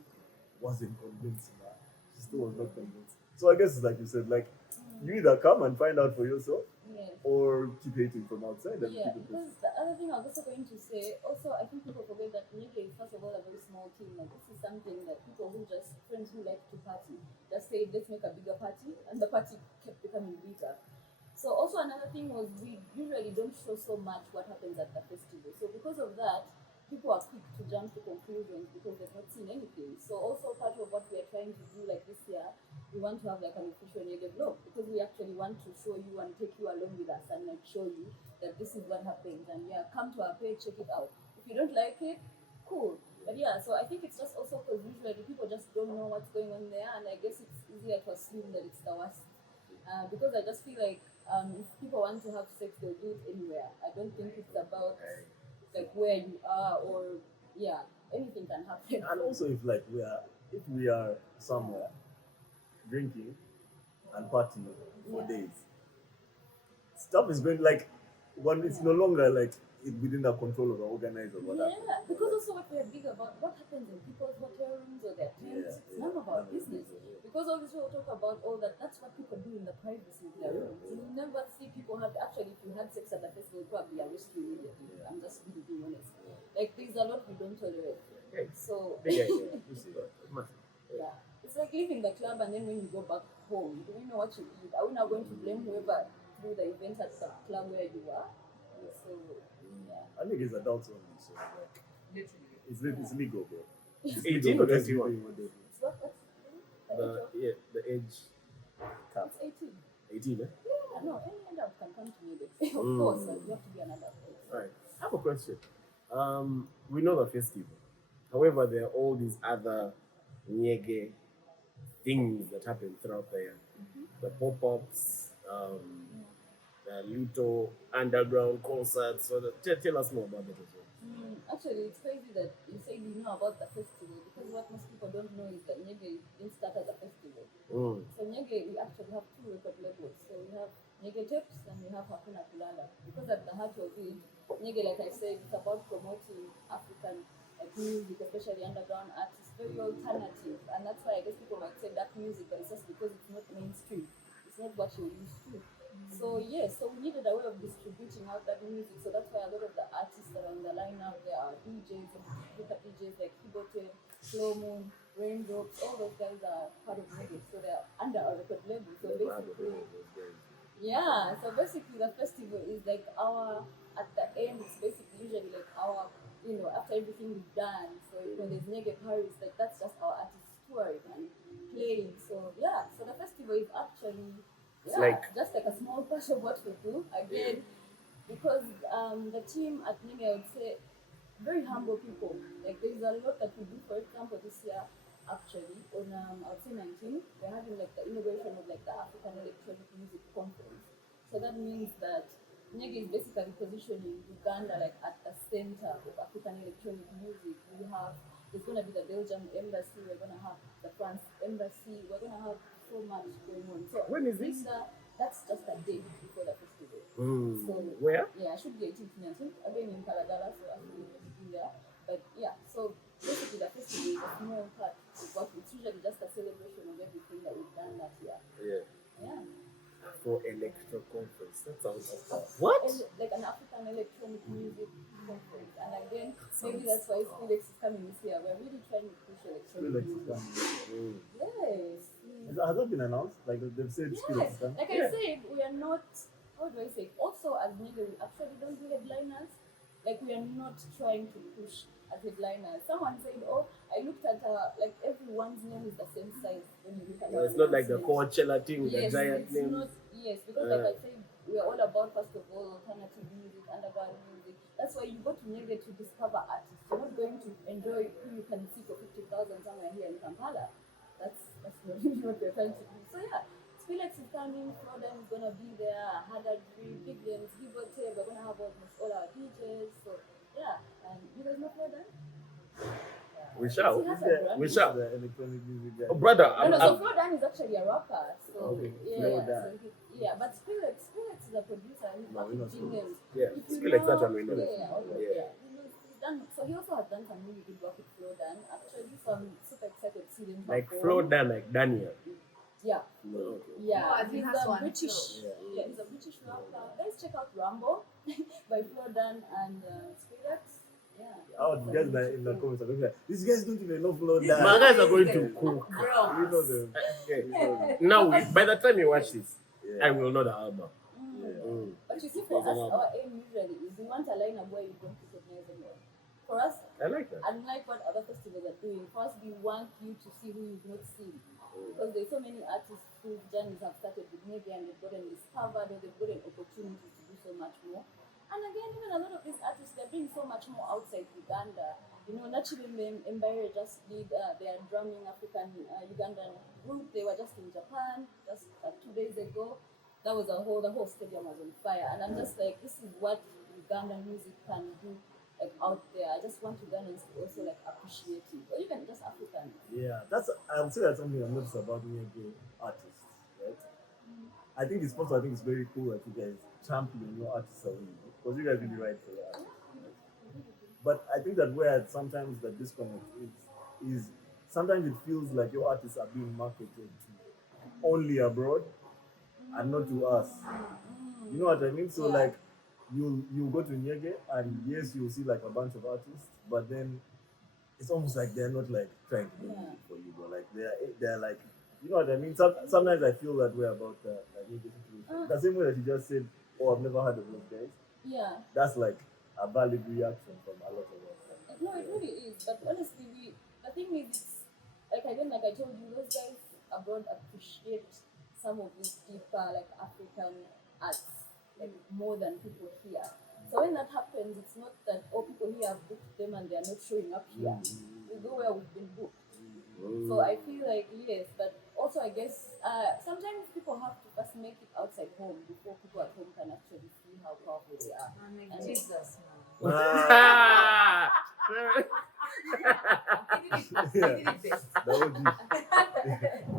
wasn't convinced. Man. She still was not convinced. So I guess it's like you said, like you either come and find out for yourself, Yes. or keep hating from outside and Yeah, keep it because the other thing I was also going to say, also I think people forget that Nyege is first of all a very small team. Like this is something that people who just friends who like to party just say let's make a bigger party, and the party kept becoming bigger. So also another thing was we usually don't show so much what happens at the festival. So because of that, people are quick to jump to conclusions because they've not seen anything. So also part of what we are trying to do like this year, we want to have like an official Nyege vlog because we actually want to show you and take you along with us and like show you that this is what happens. And yeah, come to our page, check it out. If you don't like it, cool. But yeah, so I think it's just also because usually people just don't know what's going on there, and I guess it's easier to assume that it's the worst. Because I just feel like if people want to have sex, they'll do it anywhere. I don't think it's about like where you are or yeah, anything can happen. And also, if we are somewhere drinking and partying for days, stuff is going like when it's no longer like within the control of the organizer. Yeah, because also what we are big about, what happens in people's hotel rooms or their tents, it's none of our business. Because all this will talk about all that, that's what people do in the privacy of their rooms. You never see people have, actually if you had sex at the festival, probably arrest you immediately. I'm just really being honest. Like there's a lot we don't tolerate. So Yeah. yeah, it's like leaving the club and then when you go back home, do we know what you did? Are we now going to blame whoever threw the event at the club where you were? So yeah. I think it's adults only, so like Literally. it's legal, bro. It's 18 or Let's 21? do what they do. It's what? The age cap. It's 18. 18, eh? Yeah, no, any adult can come to me. Of course, like, you have to be an adult. Alright. I have a question. We know the festival. However, there are all these other Nyege things that happen throughout the year. The pop-ups, little underground concerts. So tell us more about that as well. Actually, it's crazy that you say you know about the festival because what most people don't know is that Nyege didn't start as a festival. So Nyege, we actually have two record labels. So we have Nyege Tips and we have Hakuna Kulala. Because at the heart of it, Nyege, like I said, it's about promoting African music, especially underground artists, very alternative. And that's why I guess people might say that music, but it's just because it's not mainstream. It's not what you're used to. So yes, so we needed a way of distributing out that music. So that's why a lot of the artists that are on the lineup, there are DJs, and look at DJs like Kibote, Slow Moon, Raindrops, all those guys are part of Nyege. So they're under our record label. So basically, yeah, so basically the festival is like at the end, it's basically usually like after everything we've done. So when there's Nyege Paris, like that's just our artists touring and playing. So yeah, so the festival is actually just like a small part of what we do. Again, because the team at Nyege, I would say, very humble people. Like there's a lot that we do. For example, this year, actually, on I would say 19, we're having like the inauguration of like the African Electronic Music Conference. So that means that Nyege is basically positioning Uganda like at the center of African electronic music. There's gonna be the Belgian embassy, we're gonna have the France embassy, we're gonna have so much going on. So when is this? That's just a day before the festival. So where? Yeah, I should be 18th, 19th, again in Kulala, so I'll be in there. But yeah, so basically the festival is a small part of what it's usually just a celebration of everything that we've done that year. Yeah. For electro conference, that sounds what? Like an African electronic music conference, and again, maybe that's why Felix is coming this year. We're really trying to push electronic music. Yes. Has that been announced? Like they've said Yes. Like I said, we are not. How do I say? Also, as Nyege, we actually don't do headliners. Like we are not trying to push as headliners. Someone said, "Oh, I looked at like everyone's name is the same size when you look at." It's not like the Coachella thing with the giant names. Yes, because like I said, we are all about first of all alternative music, underground music. That's why you go to Nyege to discover artists. You're not going to enjoy who you can see for 50,000 somewhere here in Kampala. That's not really what we're trying to do. So yeah. Felix is coming, Florida is gonna be there, Hadadri, Big Names, Gibote, we're gonna have almost all our DJs. So yeah, and you guys know Florida? We shall. We shall. The electronic music guy. Oh, brother. So Florida is actually a rapper. So okay. but Felix is a producer. He's packaging names. Yeah, Felix that one we know. Yeah. So he also has done some really good work with Florida. Actually, so I'm super excited to see him. Like Florida, like Daniel. Yeah. No, okay. Yeah, he's a British. Yeah, he's a British rapper. Guys, check out Rambo by Flordan and Skrillex. Yeah. Oh, the guys in the comments are going like, these guys don't even know Florida. My guys are going to cook. You know them. Now, by the time you watch this, I will know the album. But you see, for us, our aim usually is we want a lineup where you don't recognize anyone. For us, I like that. Unlike what other festivals are doing, for us, we want you to see who you've not seen. Because there's so many artists whose journeys have started with Nyege and they've gotten discovered or they've gotten opportunities to do so much more. And again, even a lot of these artists, they're doing so much more outside Uganda. You know, naturally, Mbere just did their drumming African Ugandan group. They were just in Japan just 2 days ago. That was the whole stadium was on fire. And I'm just like, this is what Ugandan music can do. Like out there, I just want Ugandans to also like appreciate it, or even just Africans. Yeah, I would say that's something I noticed about Nyege Artists, right? I think it's very cool that you guys champion your artists away because you guys really write for that. But I think that where sometimes the disconnect is sometimes it feels like your artists are being marketed to only abroad and not to us. You know what I mean? So like. You go to Nyege and yes, you'll see like a bunch of artists, but then it's almost like they're not like trying to do anything for you, but like they're like, you know what I mean? Sometimes I feel that way about the Nyege situation. The same way that you just said, "Oh, I've never heard of those guys." Yeah. That's like a valid reaction from a lot of us. No, it really is. But honestly, the thing is, it's like I told you, those guys abroad appreciate some of these deeper like African arts. Like more than people here. So when that happens, it's not that people here have booked them and they are not showing up here. We go where we've been booked. So I feel like yes, but also, I guess sometimes people have to first make it outside home before people at home can actually see how powerful they are. I'm like, And Jesus, man. Yeah. Give it best. That would be.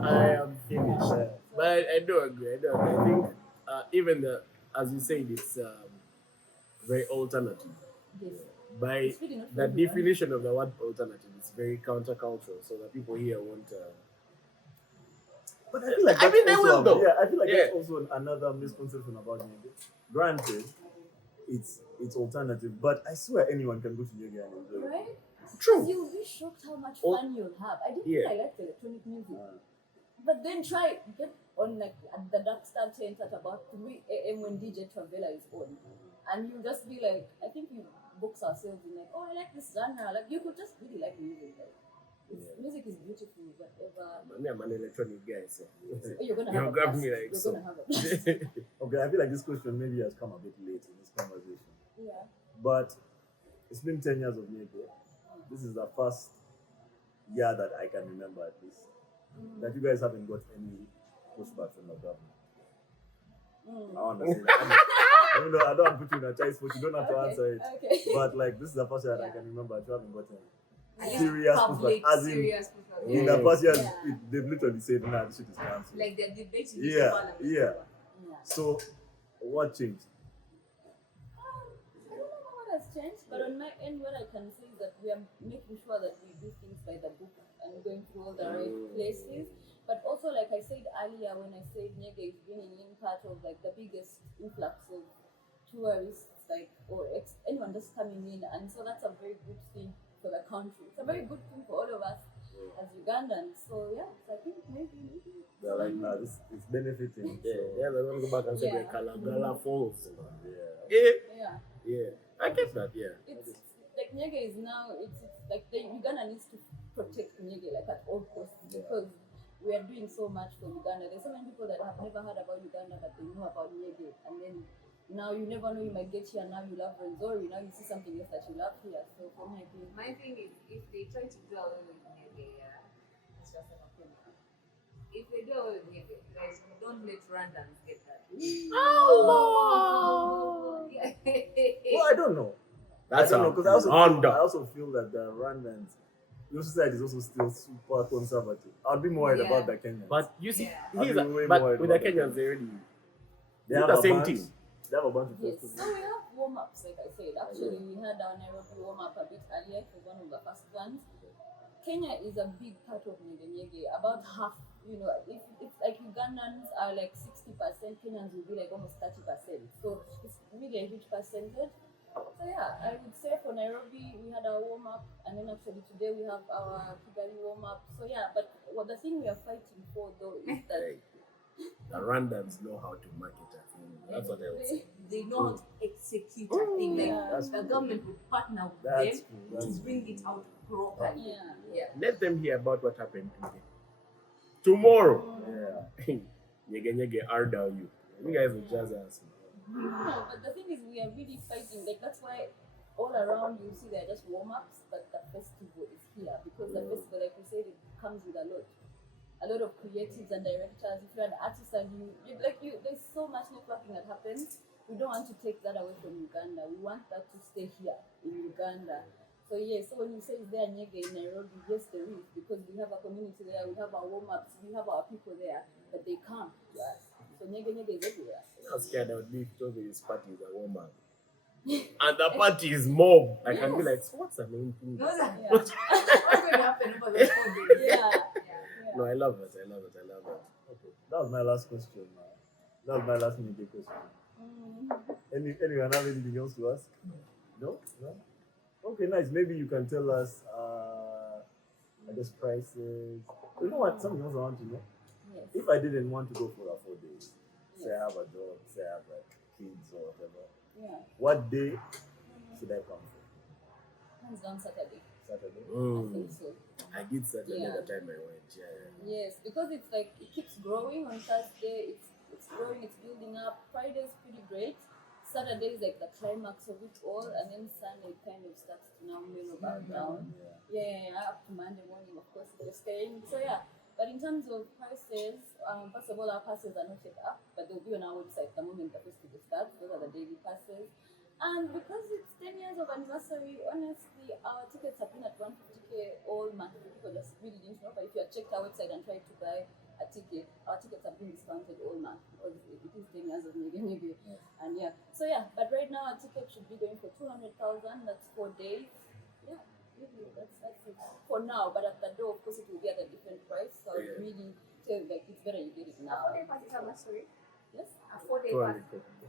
I am finished. But I do agree. I think even as you said, it's very alternative. yes. By It's really not for the everyone. definition of the word alternative, it's very countercultural. So that people here want to. But I feel like I that's mean, they also will though. Yeah, I feel like Yeah. that's also another misconception about Nyege. Granted, it's alternative, but I swear anyone can go to Nyege and enjoy it. Right? True. You'll be shocked how much Oh. fun you'll have. I didn't Yeah. think I liked electronic music. Uh, But then get on like at the dark star tent at about 3 a.m. when DJ Travella is on. And you just be like, I think we books ourselves in like, oh, I like this genre. Like you could just really like music. Like, music is beautiful, whatever. Me, I'm an electronic guy, so. You're gonna You have a got blast. me like You're so. gonna have a blast. okay, I feel like this question maybe has come a bit late in this conversation. Yeah. But it's been 10 years of Nyege. This is the first year that I can remember at least that you guys haven't got any pushback from the government. I want to say that. Even though I don't want to put you in a tight spot, you don't have to answer it. Okay. But like this is the first year that I Yeah. can remember that you haven't gotten At least serious public, pushback. As in, serious pushback. in the past years, Yeah. they've literally said, nah, this shit is cancelled. Like they're debating this Yeah, in parliament. yeah. Yeah. So, what changed? I don't know what has changed, but on my end, what I can say is that we are making sure that we do things by the book and going through all the right places. But also, like I said earlier, when I said Nyege is bringing in part of like the biggest influx of tourists, like or anyone just coming in, and so that's a very good thing for the country. It's a very good thing for all of us as Ugandans. So yeah, so I think maybe. They're like, nah, this is benefiting. Yeah, So, yeah, they're gonna go back and say Yeah. the Kalagala Falls. yeah. Yeah. Yeah, I get that. Yeah, It's like Nyege is now. It's like the Uganda needs to protect Nyege like at all costs because we are doing so much for Uganda. There's so many people that have never heard about Uganda but they know about Nyege, and then now you never know, you might get here, now you love Renzori, now you see something else that you love here. So for me, I think My thing is, if they try to do away with Nyege, it's just an opinion. If they do away with Nyege, guys, don't let Rwandans get that. Well, I don't know. that's I don't know, because I under. also feel that the Rwandans, your society is also still super conservative. I'd be more worried Yeah. about the Kenyans. But you see, Yeah. I'll be way but more with the about that. Kenyans, they already they with have the a same bunch, team. They have a bunch of yes. festivals. So we have warm-ups, like I said. Actually, we had our Nairobi warm-up a bit earlier. It was one of the first ones. Kenya is a big part of Nyege. About half, if it's like Ugandans are like 60%, Kenyans will be like almost 30%. So it's really a huge percentage. So yeah, I would say for Nairobi we had our warm-up, and then actually today we have our Kigali warm-up. So yeah, but the thing we are fighting for though is that the Rwandans know how to market a thing. That's what I would say. They know how to execute a thing. Like That's the government would partner with That's them cool. to That's bring it out properly. Yeah. Yeah. Let them hear about what happened today. Tomorrow, Yeah. Nyege RW. You guys will jazz us. No, but the thing is, we are really fighting. Like that's why all around you see they're just warm-ups, but the festival is here because the festival, like we said, it comes with a lot of creatives and directors. If you're an artist and there's so much networking that happens. We don't want to take that away from Uganda. We want that to stay here in Uganda. So yes, so when you say is there Nyege in Nairobi, yes there is, because we have a community there, we have our warm-ups, we have our people there, but they come to us. So Nyege is everywhere. I was scared I would be told his party is a woman. And the party is mob. I can be like, so what's the main thing? No, that- Yeah. What's going to happen over the 4 days? Yeah. No, I love it. I love it. Okay. That was my last question. That was my last Nyege question. Anyone have anything else to ask? No? No? Okay, nice. Maybe you can tell us, I guess, prices. You know what? Something else I want to know. Yes. If I didn't want to go for the 4 days, say I have a job, say I have like kids or whatever, Yeah. what day should I come for? Hands down Saturday. Saturday? I think so. I did Saturday Yeah. the time I went. Yeah. Yes, because it's like it keeps growing on Thursday, it's growing, it's building up. Friday is pretty great. Saturday is like the climax of it all, and then Sunday kind of starts to now mellow back down. Yeah, up to Monday morning, of course, if you're staying. So yeah, But in terms of prices, first of all, our passes are not yet up, but they'll be on our website the moment the festival starts. Those are the daily passes. And because it's 10 years of anniversary, honestly, our tickets have been at 150k all month. People just really didn't know, but if you had checked our website and tried to buy a ticket, our tickets have been discounted all month. It is 10 years of Nyege. And yeah, so yeah, but right now our ticket should be going for 200,000. That's 4 days. Yeah, really, that's it for now. But at the door, of course, it will be at a different price. So I would really tell like it's better you get it A now. 4-day pass is how much, sorry? Yes. A 4-day pass.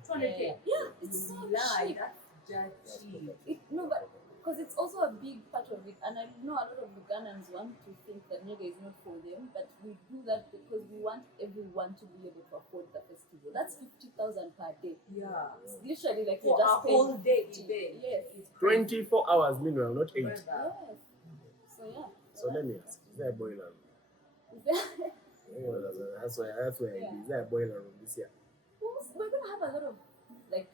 200k. Yeah, it's so cheap. That's cheap. No, but because it's also a big part of it, and I know a lot of Ugandans want to think that Nyege is not for them, but we do that because we want everyone to be able to afford the festival. That's 50,000 per day. Yeah. It's literally like you For just a pay whole day cheap. event. Yes. It's crazy. 24 hours meanwhile, not 8. Yes. So yeah. So let me ask, is there a boiler room? Is there- That's why Yeah. is there a boiler room this year? We're gonna have a lot of like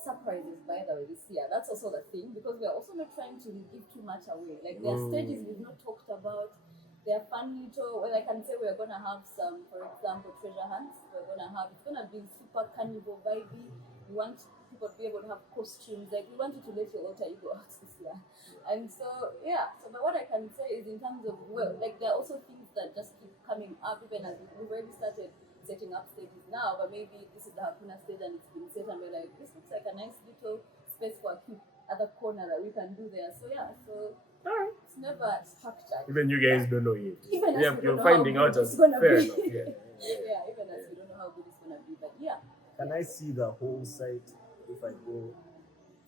surprises by the way this year. That's also the thing because we're also not trying to give too much away. Like there are stages we've not talked about. There are fun little. Well, I can say we're gonna have some, for example, treasure hunts. It's gonna be super carnival vibey. We want people to be able to have costumes. Like we want you to let your alter ego out this year. And so yeah. So but what I can say is in terms of like there are also things that just keep coming up even as we've already started setting up stages now, but maybe this is the Hakuna stage and it's been set and we're like, this looks like a nice little space for a cute other corner that we can do there. So yeah, so it's never structured. Even you guys don't know yet. Even as we don't You're know finding how out good as it's gonna fair be. enough. Yeah. Yeah, even as we don't know how good it's gonna be, but yeah. Can I see the whole site if I go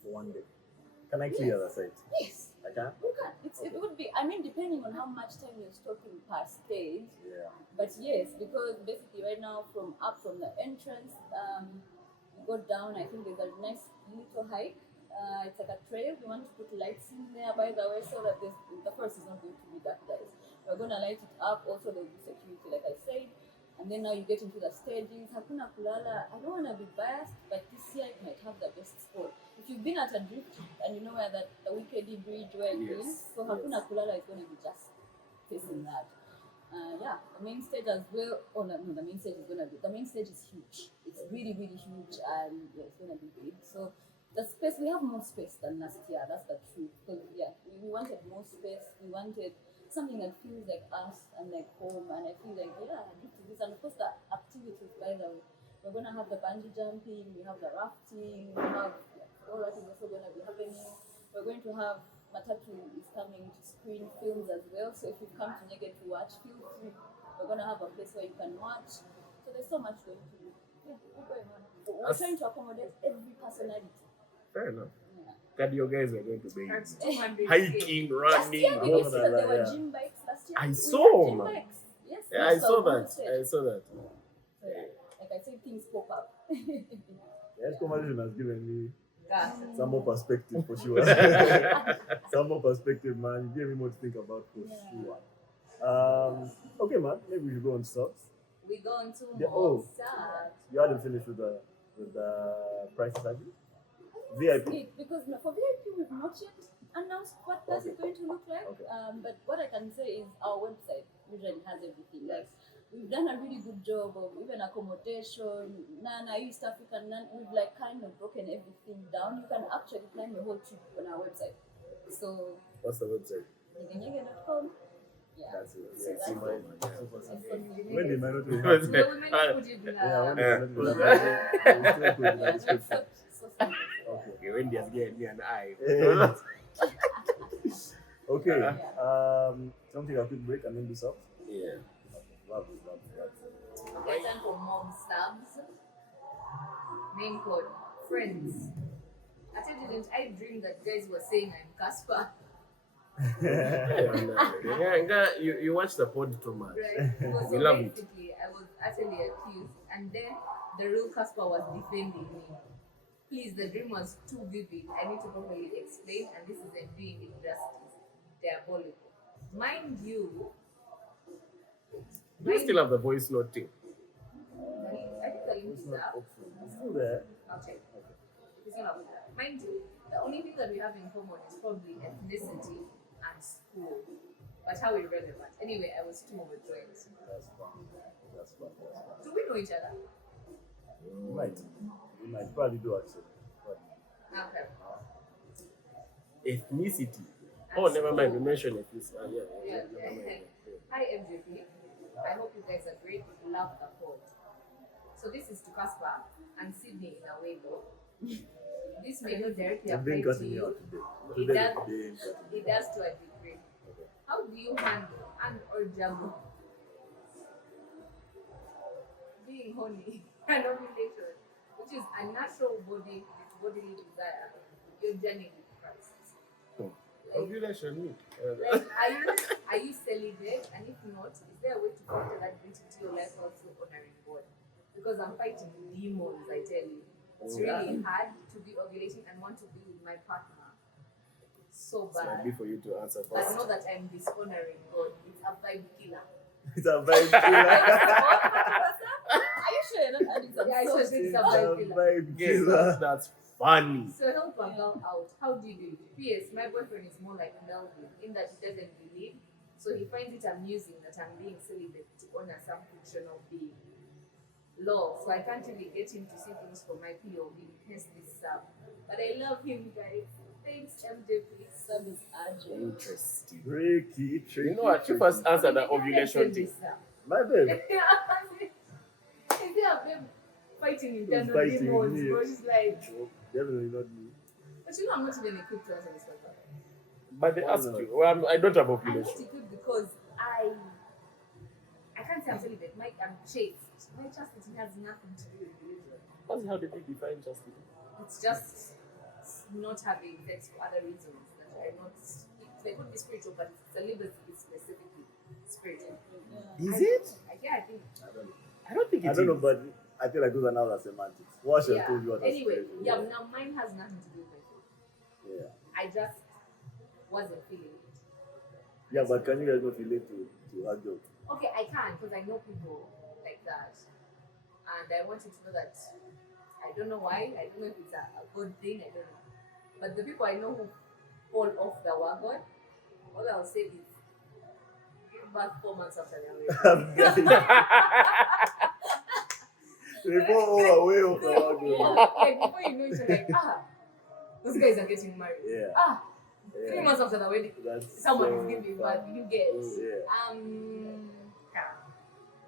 for one day? Can I clear the site? Yes. I can? You can. It would be, I mean, depending on how much time you're stopping per stage. Yeah. But yes, because basically right now from the entrance, you go down, I think there's a nice little hike. It's like a trail. We want to put lights in there, by the way, so that the forest is not going to be dark, guys. We're going to light it up. Also, there'll be security, like I said. And then now you get into the stages. Hakuna Kulala, I don't want to be biased, but this year it might have the best spot. If you've been at a drift and you know where the Wicked Bridge where it is, so Hakuna Kulala is going to be just facing that. Yeah, the main stage as well. Oh no, the main stage is huge. It's really, really huge, and yeah, it's gonna be big. So the space, we have more space than last year. That's the truth. Because yeah, we wanted more space. We wanted something that feels like us and like home. And I feel like yeah, due to this, and of course the activities. By the way, we're gonna have the bungee jumping. We have the rafting. We have all that is also gonna be happening. We're going to have METADATA is coming to screen films as well. So if you come to Nyege to watch, feel free. We're going to have a place where you can watch. So there's so much going to do. Yeah, we're going on. We're trying to accommodate every personality. Fair enough. Yeah. That your guys are going to be That's 200k. hiking, Last running. year we did see that there were yeah. gym bikes last year. I We saw, had gym man. bikes. Yes. Yeah, I yes, saw so that. I saw that. So, yeah, like I said, things pop up. Yes, Accomodation has given me Gas. some more perspective for sure. Some more perspective, man. You gave me more to think about for sure. Okay, man. Maybe we should go on subs. We go into Yeah, more oh. sad. You hadn't finished with the prices, have you? VIP. Because no, for VIP we've not yet announced what that is going to look like. Okay. But what I can say is our website usually has everything. Like we've done a really good job of even accommodation, Nana, East African, we've like kind of broken everything down. You can actually plan your whole trip on our website. So What's the website? Nyege.com. Yeah. That's it. So that's Super it. simple. When they might not be So we may not put it in Yeah, when a... they might not be we'll still put it in the Yeah, it's description. so simple. Okay. Okay, when there's getting me an eye. Okay. Something a quick break and then do subs. Yeah. Love it. Okay, time for Mobsters. Main code. Friends. Didn't I dream that guys were saying I'm Casper? You watch the pod too much. Right? So We love it. basically, I was actually accused, and then the real Casper was defending me. Please, the dream was too vivid. I need to properly explain, and this isn't doing it justice. Diabolical. Mind you, Do you still have the voice note thing? I think the link It's is not up. optional. It's still there. I'll check. It's not up. Mind you, the only thing that we have in common is probably ethnicity and school. But how irrelevant. Anyway, I was too overjoyed. That's fun. That's fun. Do we know each other? We might. We might probably do actually. Probably. Okay. Ethnicity. Oh, never mind. We mentioned ethnicity. Yeah. Never mind. Hi MJP. I hope you guys are great. Love the pod. So this is to Casper and Sydney in a way though. This may not directly I've been apply to cutting you you. out today. It Today does, they ain't cutting me it does to a degree. Okay. How do you handle and or juggle being horny and ovulation, which is a natural bodily desire, your journey with Christ? Ovulation, me. Like, are you celibate? And if not, is there a way to counter that bit into your life while still honoring God? Because I'm fighting demons, I tell you. It's really hard to be ovulating and want to be with my partner. So It might bad. be for you to answer But first. know that I'm dishonoring God. It's a vibe killer. It's a vibe killer. Are you sure you're not adding some Yeah, I sauce? said it's It's a a vibe killer. vibe Yes, killer. that's funny. So help a girl out. How do you do it? P.S. My boyfriend is more like Melvin in that he doesn't believe, so he finds it amusing that I'm being celibate to honor some fictional being. Law, so I can't really get him to see things from my POV, hence this sub. But I love him, guys. Thanks, MJP. Sub is urgent. Interesting. Tricky. You know what? You first answer the ovulation thing. My babe. Is there a babe fighting internal Fighting demons? me. Bro, she's like, Definitely not me. but you know, I'm not even equipped to answer this question. But they Why ask not? you. Well, I don't have I'm not ovulation. equipped because I can't say I'm celibate. I'm chaste. My chastity has nothing to do with religion. That's how did you define chastity? It's just not having sex for other reasons that are not. They could be spiritual, but celibacy is specifically spiritual. Is it? Yeah, I think. I don't think it I don't know, is. but I feel like those are now the semantics. What should Yeah. I told you what that's Anyway, spiritual. yeah. Now mine has nothing to do with my faith. Yeah. I just wasn't feeling it. Yeah, but can you guys not relate to her joke? Okay, I can because I know people like that, and I want you to know that I don't know why. I don't know if it's a good thing. I don't know, but the people I know who fall off the wagon, all I'll say is give birth 4 months after they're ready. They go all way off the wagon. Like before you know it, you're like, those guys are getting married. Yeah. 3 months after the wedding, That's someone so is giving fun. birth. You get. Yeah.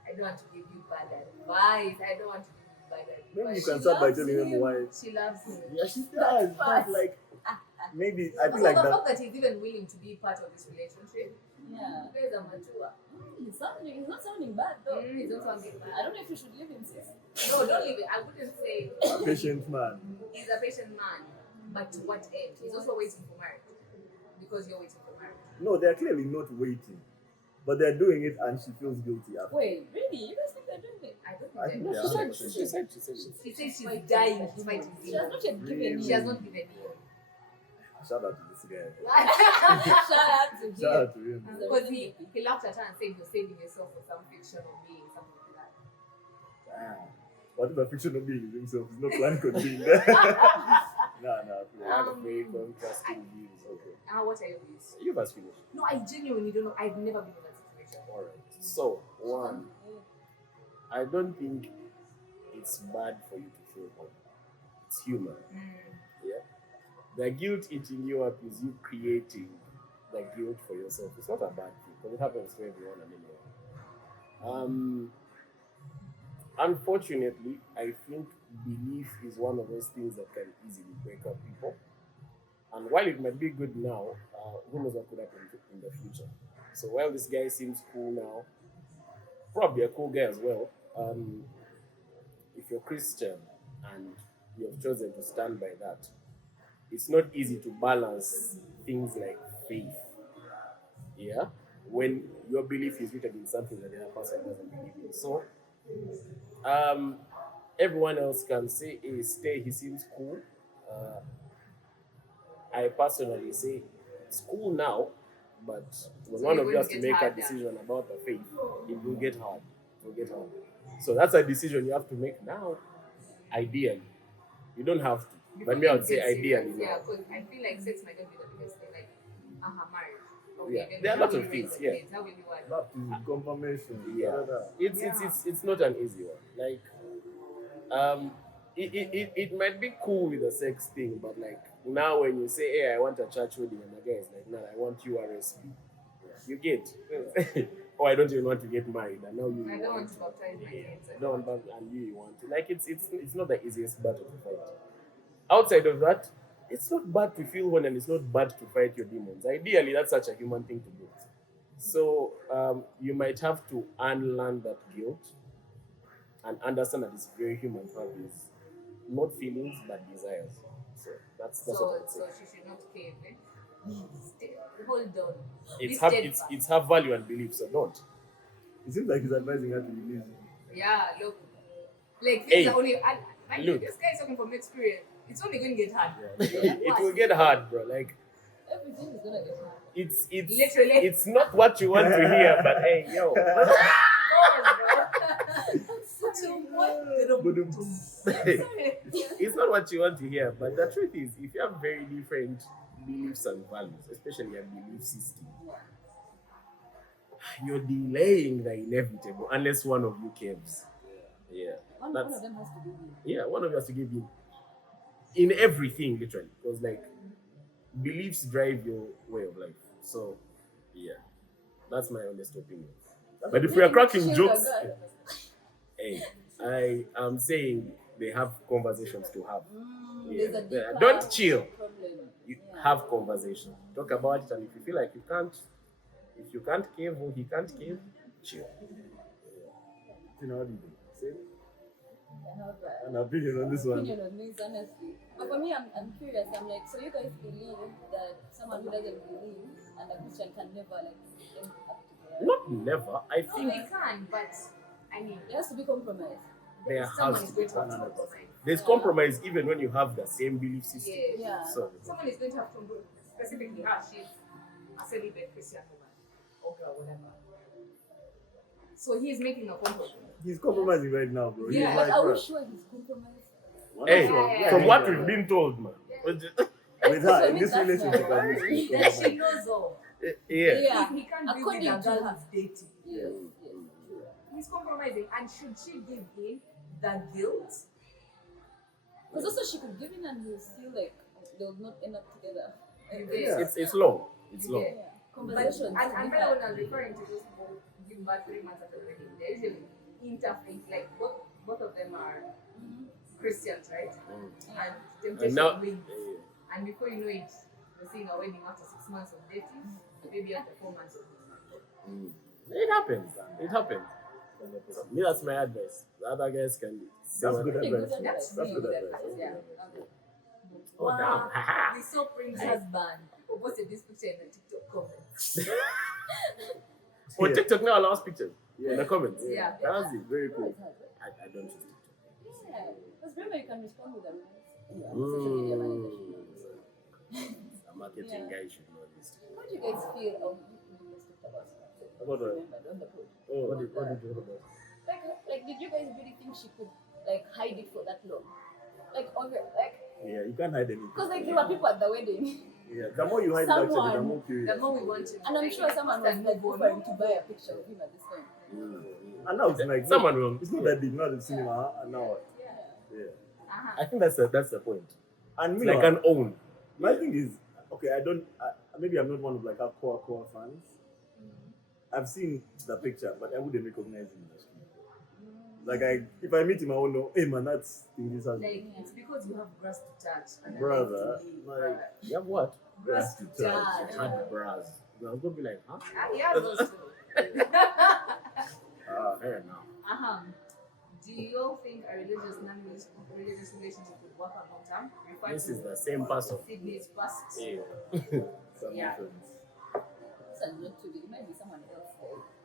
I don't want to give you bad advice. I don't want to give you bad advice. Maybe you She can start by loves telling them him. why. She loves him. Yeah, she does. Fast. But like, maybe I feel So like the that. fact that he's even willing to be part of this relationship, Yeah. you guys are mature. He's not sounding bad though. He's not sounding I bad. don't know if you should leave him, sis. No, don't leave it. I wouldn't say Patient man. he's a patient man, but to what end? He's also waiting for marriage because you're waiting for marriage. No, they're clearly not waiting, but they're doing it, and she feels guilty after. Wait, really? You guys think they're doing it? I don't I think think that. they are. She said. She says she's dying to fight his She has not yet given Really? She has not given you. Shout out to this guy. Shout out to Shout him. out to him. Because he laughed at her and said you're saving yourself for some fictional being, something like that. Damn. What if a fictional being is himself? He's not planning on doing that. Nah. I have very contrasting views. Okay. What are your views? You must finish. No, I genuinely don't know. I've never been in that situation. Alright. So, one, I don't think it's bad for you to feel horny. It's human. Yeah. The guilt eating you up is you creating the guilt for yourself. It's not a bad thing because it happens to everyone anyway. Unfortunately, I think belief is one of those things that can easily break up people. And while it might be good now, who knows what could happen in the future. So while this guy seems cool now, probably a cool guy as well, if you're Christian and you have chosen to stand by that, it's not easy to balance things like faith. Yeah? When your belief is rooted in something that the other person doesn't believe in. So, everyone else can say, hey, stay, he seems cool. I personally say, it's cool now, but when So one you're of you going has to to get make a hard, decision about the faith, it will get hard. It will get hard. So that's a decision you have to make now, ideally. You don't have to. But me, I would say ideally Yeah, now. because I feel like sex might not be the biggest thing. Like, marriage. Yeah, then there are how lots will of you things. raise the Yeah, kids? How will you what? Baptism, confirmation. yeah. da-da-da. It's not an easy one. Like, it might be cool with the sex thing, but like now when you say, "Hey, I want a church wedding," and the guy is like, "No, I want you RSB." You get, or I don't even want to get married, and now you I don't want want to baptize my kids. I don't want and you want to. Like it's not the easiest battle to fight. Outside of that, it's not bad to feel one, and it's not bad to fight your demons. Ideally, that's such a human thing to do. So you might have to unlearn that guilt and understand that it's very human to have these not feelings but desires. So that's what I would say. So she should not cave. Eh? Hold on. It's have value and belief, so don't. It seems like he's advising her to be lazy. Yeah, look. Like, Hey, things are only. Mind you, look. this guy is talking from experience. It's only going to get hard. It will get hard, bro. Like Everything is gonna get hard. it's Literally. it's not what you want to hear, but hey, yo. It's not what you want to hear, but the truth is, if you have very different beliefs and values, especially a belief system, you're delaying the inevitable unless one of you caves. Yeah. One of them has to be you. Yeah, one of you has to give in. In everything, literally. Because like beliefs drive your way of life. So yeah. That's my honest opinion. But if we are cracking jokes, hey, I am saying they have conversations to have. There's a deeper Don't chill. problem. You have conversation. Talk about it, and if you feel like you can't cave or he can't cave, chill. You know what you do? Say I have an opinion on this one. opinion on this, honestly. But for me, I'm curious. I'm like, so you guys believe that someone who doesn't believe and a Christian can never like end up together? Not never. I No, think they can, but I mean, There has to be compromise. there someone has is to be going to have to 100%. compromise. There's compromise even when you have the same belief system. Yeah. So Someone is going to have to compromise. Specifically, her, she's a celibate Christian woman. Okay, or whatever. So he's making a compromise. He's compromising right now, bro. Yeah, He's But like, are bro, we sure he's compromised? hey, Yeah. from what we've been told, man. with her in this That's relationship, not at least, he's That she compromising. knows of. Yeah. Yeah. He can't be with According a to girl her. he's dating. Yes. He's compromising, and should she give him the guilt? Because also she could give in and he'll still like they'll not end up together. Yeah. It's long. It's long. Yeah. But, Conversations. and when I'm referring to those people giving birth 3 months after the wedding, they're usually interfaith, like both of them are Christians, right? And And temptation now, wins. And before you know it, you're seeing a wedding after 6 months of dating, maybe after 4 months of dating. it happens. It happens. Me, that's my advice. The other guys can say That's what good they- advice. That's That's really good good advice. advice, yeah. Okay. Oh, damn. Haha. The soap rings husband posted this picture in the TikTok comments. On Yeah. TikTok now, last pictures in Yeah. the comments. Yeah. That's it. Very cool. I don't use TikTok. Yeah. Because remember you can respond with them. Yeah. Social media management. A marketing guy should know this. What do you guys feel of let's talk about it. About what? Remember on the pod. Oh, what did you talk about? Like did you guys really think she could like hide it for that long? Like Yeah, you can't hide anything. because like there were people at the wedding. Yeah, the more you hide it, actually, the Someone- more curious. The more we want to. And I'm sure someone was like offering to buy a picture of him at this time. And now it's like Someone will. It's not that deep. Not the cinema. And now what? Yeah. Yeah. Uh-huh. I think that's the point. And It's me, like an own. my thing is, okay, maybe I'm not one of like our core fans. I've seen the picture, but I wouldn't recognize him in the street. Like if I meet him, I won't know. Hey man, that's this has Like, it's because you have grass to touch. And brother. like, Like You have what? grass to touch. Had bras. I was gonna be like, huh? Yeah, those two. Fair enough. Uh-huh. Do you all think a non-religious relationship would work out long term? This is the same person. Sydney's past. Yeah. some Yeah. difference. This is not to be. It might be someone else.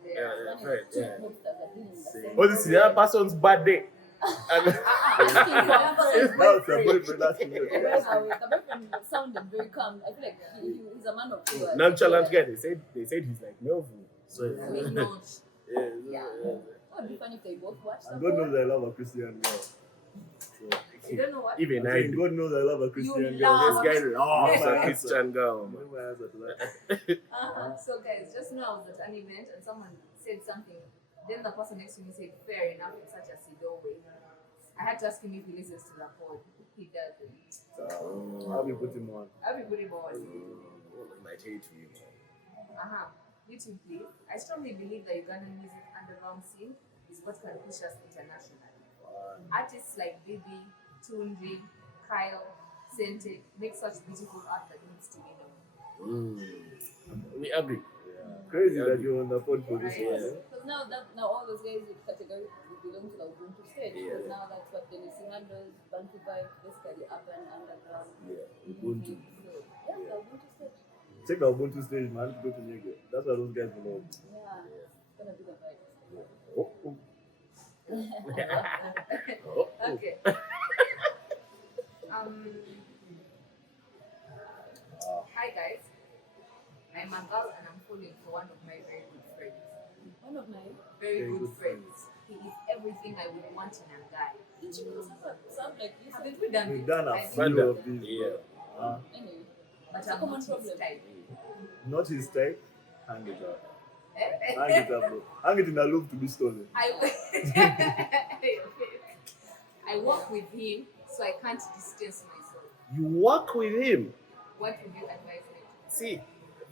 Yeah, right. Two Yeah. Mobsters are doing the same. Oh, this is the other person's birthday. And That was your boyfriend asking you. The boyfriend sounded very calm. I feel like he's a man of few words. nonchalant guy. They said he's like Melvin. So He's not. What would be funny if they both watched And the God pod? knows I love a Christian girl. So You don't know what? Even I I think do. God knows I love a Christian girl. love- This guy loves a Yeah. Christian girl. You know my answer to that. So guys, just now I was at an event and someone said something. Then the person next to me said, "Fair enough, in such a pseudo way." I had to ask him if he listens to the pod. He doesn't. I'll be putting on. Everybody bored. He might hate me. YouTube, please. I strongly believe the Ugandan music underground scene is what can push us internationally. Artists like Bibi, Tunji, Kyle, Sente make such beautiful art that needs to be known. We agree. Crazy that you're on the pod for this Right. one. Because now all those guys with category belong to the Ubuntu stage. Because now that's what Dennis handles, Bantu vibe, basically urban underground. Yeah, Ubuntu. So, yeah, the Ubuntu stage. Check the Ubuntu stage, man. Go to Nyege. That's what those guys belong. Yeah, it's gonna be the vibe. Oh. Okay. Hi guys. I'm a girl and I'm falling for one of my very good friends. One of my Very Very good good friends. He is everything I would want in a guy. did you know sound like this? Haven't we done We've it? done a I few think- of these. Yeah. Anyway, But it's a I'm common not his problem. type. Not his type. Hang it up. Hang Eh? it up, bro. Hang it in a loop to be stolen. I work with him, so I can't distance myself. You work with him. What would you advise me? See,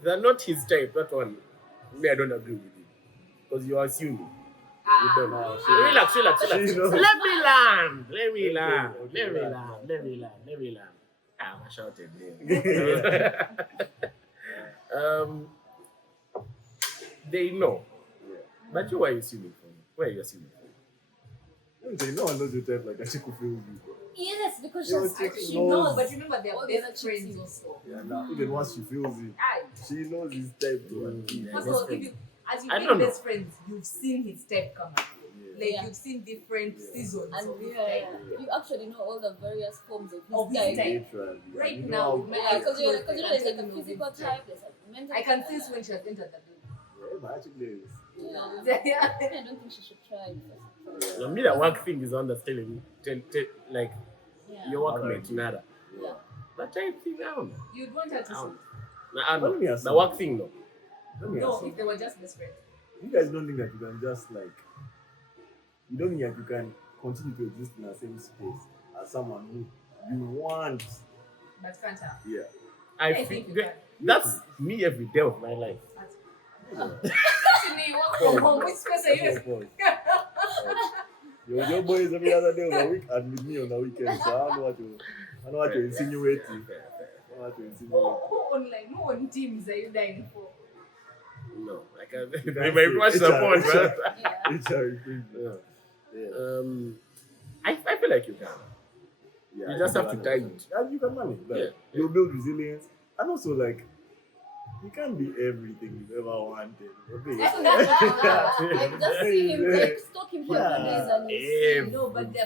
they're not his type. That one, me, I don't agree with you. Because you're assuming. You don't know. Relax. She knows. Let me land. Let me land. I shouted there. They know. But you are assuming for me. Why are you assuming for me? No one knows your type like that. She could feel you, bro. Yes, because Yo, she's chick She knows. knows, but remember they're All the best other chicks friends you- also. Yeah, now even once she feels it, Aye. she knows his type, bro. Yeah. First of best all, friends. as I you've don't been know. best friends, you've seen his type come up. Like Yeah. you've seen different seasons and of his yeah, type. you actually know all the various forms of Of his his type. type. Literally. Right You know now, how- with my Yeah, eyes because closed, there's like a I'm physical telling you type, his there's a mental I can type. sense when she has entered the building. Yeah, but actually, it's- Yeah. I don't think she should try. The me that work thing is understanding. Like Yeah. your workmate, nada. Yeah. But type thing, I don't know. You'd want her to I don't shoot. know. I Let me don't know. ask The you. work thing, no. let me No, ask you. if they were just best friends. You guys don't think that you can just like, you don't think that you can continue to exist in the same space as someone who you want. But can't have. Yeah. I think think you that, that's me every day of my life. Actually, work from home. Which space are you in? Your boys every other day of the week and with me on the weekend. So I don't know what you're insinuating. I don't know what you're insinuating. Who online? Who on Teams are you dying for? No, I can't. You They can't might say watch the HR. pod, man. Yeah. HR thing. Yeah. Yeah. I feel like you can. Yeah, You just I have to think dive you're it. And you can manage. Like, Yeah. you build resilience. And also, like, you can't be everything you've ever wanted. Okay? Like just see him, like stalk him for Yeah. 2 days and you see. No, but they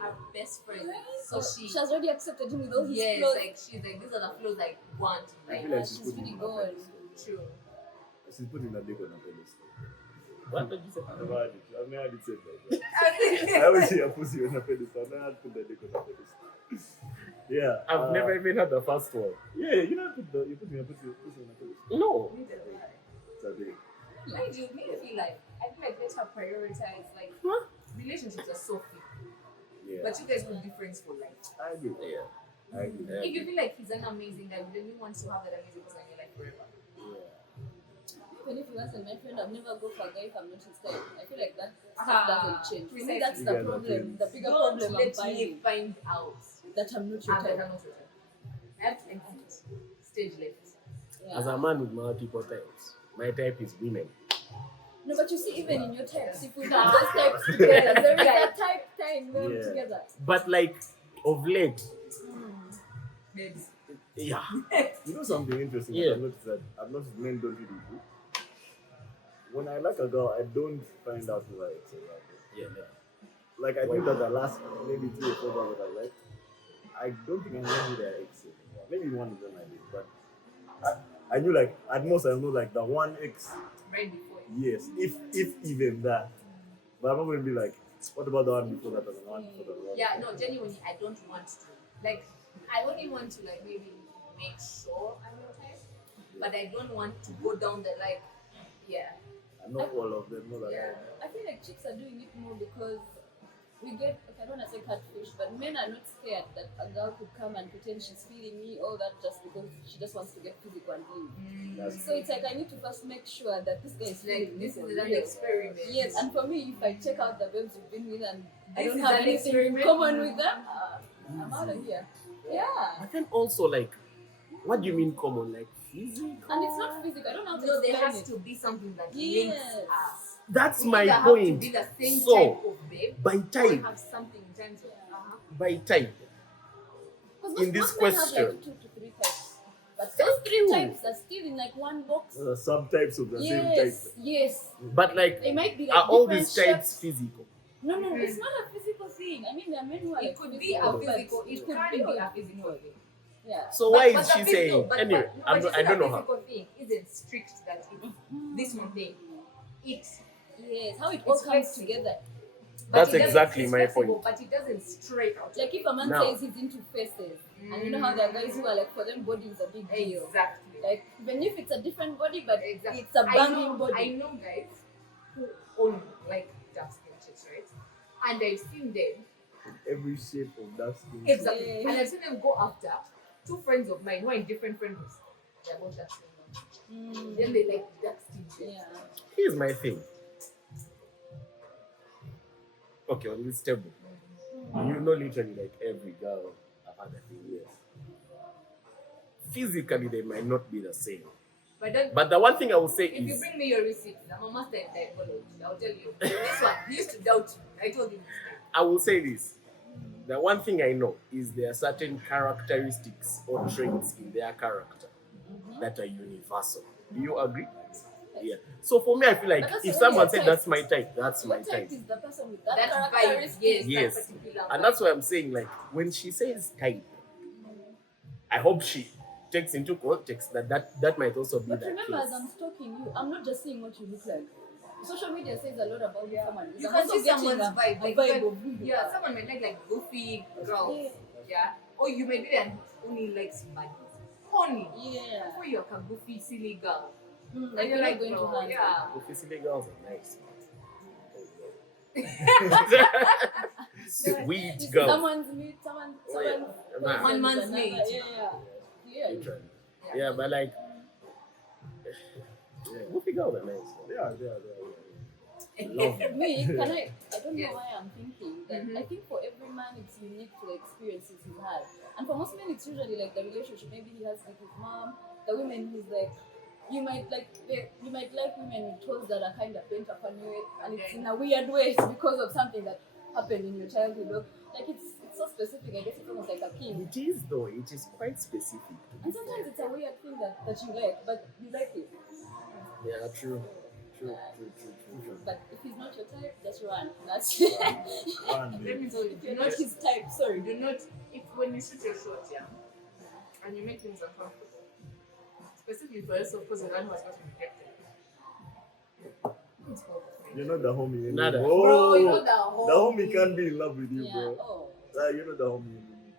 are best friends. So She has already accepted him with all his yes, flaws. like she's like these are the flows I want. I Like feel like she's she's putting really on a good. pedestal. true. She's putting a dick on a pedestal. What did you say? I've never had it said like that. I always see a pussy on a pedestal. I've never had to put the dick on a pedestal. Yeah. I've never even had the first one. Yeah, you know, you put your pussy on a pedestal. No. It's a thing. Mind you, me I feel like let her prioritize like relationships are so few. Yeah. But you guys could be friends for life. I agree. Yeah. I agree. If you feel like he's an amazing guy, then you want to have that amazing person in your life forever. Even if he wasn't my friend, I'd never go for a guy if I'm not his type. I feel like that Ah, doesn't change. For me, precisely. that's You the guys are problem. friends. The bigger Don't problem I'm let me finding find out. that I'm not your I'm type. not your type. I have to exit. Stage left. Yeah. As a man with multiple types, my type is women. No, but you see, even in your types, if we have those types together, there is a type time them Yeah. together. But like of late, Babes. yeah. You know something interesting Yeah. that I've noticed men don't really do? When I like a girl, I don't find out who I ex is. Yeah. Like, I think that the last maybe 3 or 4 girls that I liked, I don't think I know who their ex is. Maybe one of them I did, but I knew, like, at most I know, like, the one ex, Right before you. yes, if even that. But I'm not going to be like, What about the one before that and the one before that? Yeah, no, genuinely, I don't want to. Like, I only want to, like, maybe make sure I'm your type, but I don't want to go down the, like, yeah. I know all of them, know that. Yeah. I feel like chicks are doing it more because we get, okay, I don't want to say catfish, but men are not scared that a girl could come and pretend she's feeling me, all that just because she just wants to get physical and leave. So it's like I need to first make sure that this guy is Like, feeling this me is for an real. experiment. Yes, and for me, if I check out the babes we've been with and I This don't is have an anything in experiment. common with them, I'm out of here. Yeah. But then also, like, what do you mean common? Like, physical? And it's not physical. I don't know how to No, there explain has it. to be something that Yes. links us. That's We my either have to point. be the same So, type of babe, by or we type, have something in terms of by type, Because in this most men have question. like 2 to 3 types. But those 3 types are still in like one box. There are subtypes of the same type. Yes, yes. but like, They might be like are all different these types shapes. physical? No, it's not a physical thing. I mean, there are men who are it like could be a but physical, it it could can be be a a physical thing. Yeah. So why But is the she physical- saying? but- Anyway, but I you don't know the how. physical thing isn't strict that it's this one thing. It's Yes, how it all It's comes flexible. together. but That's it doesn't- exactly it's my flexible, point. But it doesn't stray out. Like if a man Now- says he's into faces, and you know how there are guys who are like, for them, body is a big deal. Exactly. Like, even if it's a different body, but Exactly. it's a I banging know body. guys who own like dark skin chicks, right? And I've seen them Every shape of that skin. exactly, Yeah. and I've seen them go after 2 friends of mine who are in different friend groups. They're both dark skin. Then they like dark skin chicks. Yeah. Here's my thing. Okay, on this table, you know, literally like every girl I've had a thing with. Physically, they might not be the same. But then, But the one thing I will say if you is, bring me your receipts, I'm a master in typology. I'll tell you. This one, he used to doubt you. I told him. I will say this. The one thing I know is there are certain characteristics or traits in their character that are universal. Do you agree? Yeah. So for me, I feel like But that's if only someone a said type. that's my type, that's my What type type. is the person with that That vibe, characteristic? yes, Yes. that particular And vibe. that's why I'm saying, like, when she says type, I hope she takes into context that might also be But the remember, as case. I'm stalking you, I'm not just seeing what you look like. Social media says a lot about someone. You I'm can also see getting someone's a vibe. Like, vibe you of who can, you yeah, are. someone might like goofy girls. Yeah. Or you might be that only likes baddies. Honey. Yeah. Before you're a goofy, silly girl. Like And you're not going to bro, hand. yeah. Officially, girls are nice. Sweet It's girls. someone's meat, someone's Man. One man's another. mate. Yeah. Literally. Yeah, but like, goofy girls are nice. Yeah. Love them. Me, can I don't know Yes. why I'm thinking that Mhm. I think for every man it's unique to the experiences he's had. And for most men it's usually like the relationship maybe he has with his mom, the women he's like you might like women with toes that are kind of bent upon you and it's in a weird way it's because of something that happened in your childhood. Or, like it's so specific, I guess it's almost like a king. It is though. It is quite specific. And sometimes it's a weird thing that you like, but you like it. Yeah, true. But if he's not your type, just run. That's One Let day. me tell you, if you're not his type, sorry. do not, if when you shoot your shot, yeah, and you make things uncomfortable, specifically for yourself, because the one who has gotten rejected. It's horrible. You're not the homie anymore. Nada. Oh, Bro, you're not the homie can't be in love with you, Yeah. bro. Oh. You're not the homie anymore.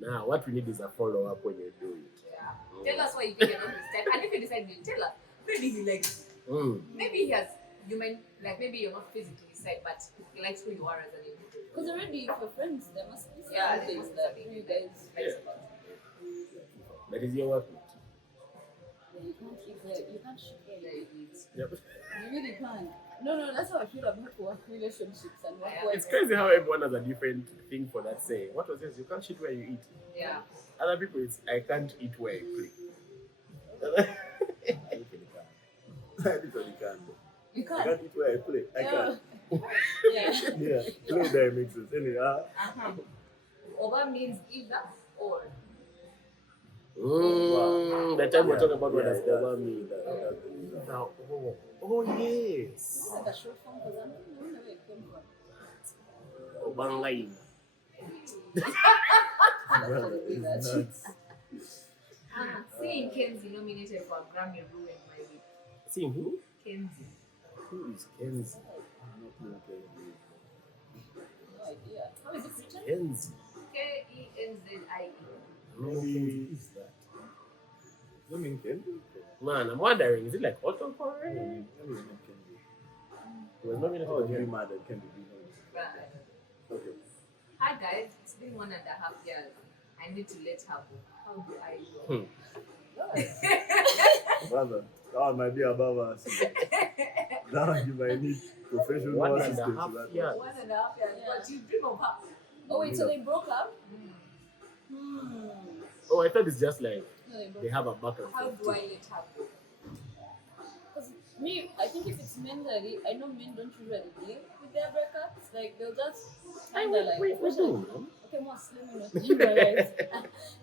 Now, what we need is a follow up when you do it. Yeah. Tell us why you think you're not his type. And if you decide to tell us, maybe he likes you. Mm. Maybe he has, you might, like maybe you're not physically his type, but he likes who you are as an individual. Because already, if you're friends, there must be some Yeah, things that you guys Likes Yeah. about you. That is your workmate. you can't keep there. You can't shoot there. Yep. You really can't. No, that's how I feel about work relationships and work. It's crazy how everyone has a different thing for that saying. What was this? You can't shit where you eat. Yeah. Other people, it's I can't eat where I play. I literally can't. You I can't. can't eat where I play. I can't. Yeah. Yeah, play there makes sense. Anyhow, Over means either or. The time we're talking about what Yeah, does yeah. over mean. Now, oh yes. It's like a short form because I don't know where it came from. Obanline. brother, it's nuts. Seeing Kenzie nominated for a Grammy ruined my week. Seeing who? Kenzie. Who is Kenzie? How is it written? Kenzie. Kenzzie. Maybe- Is that? I mean, Kenzie. Man, I'm wondering, is it like autocorrect? Maybe it's not Kenzie. It was not Oh, really be mad at Kenzie. Okay. Hi guys, it's been 1.5 years. I need to let her go. How do I go? Brother, that one might be above us. That one you might need professional 1.5 assistance to that. years. 1.5 years. But you dream of her. Oh wait, so they broke up? Oh, I thought it's just like No, they broke they up. have a back and How forth. do I let her go? Because me, I think if it's mentally, I know men don't usually deal with their breakups. Like they'll just kind of like. we especially- do, man. Okay, more let me not generalize.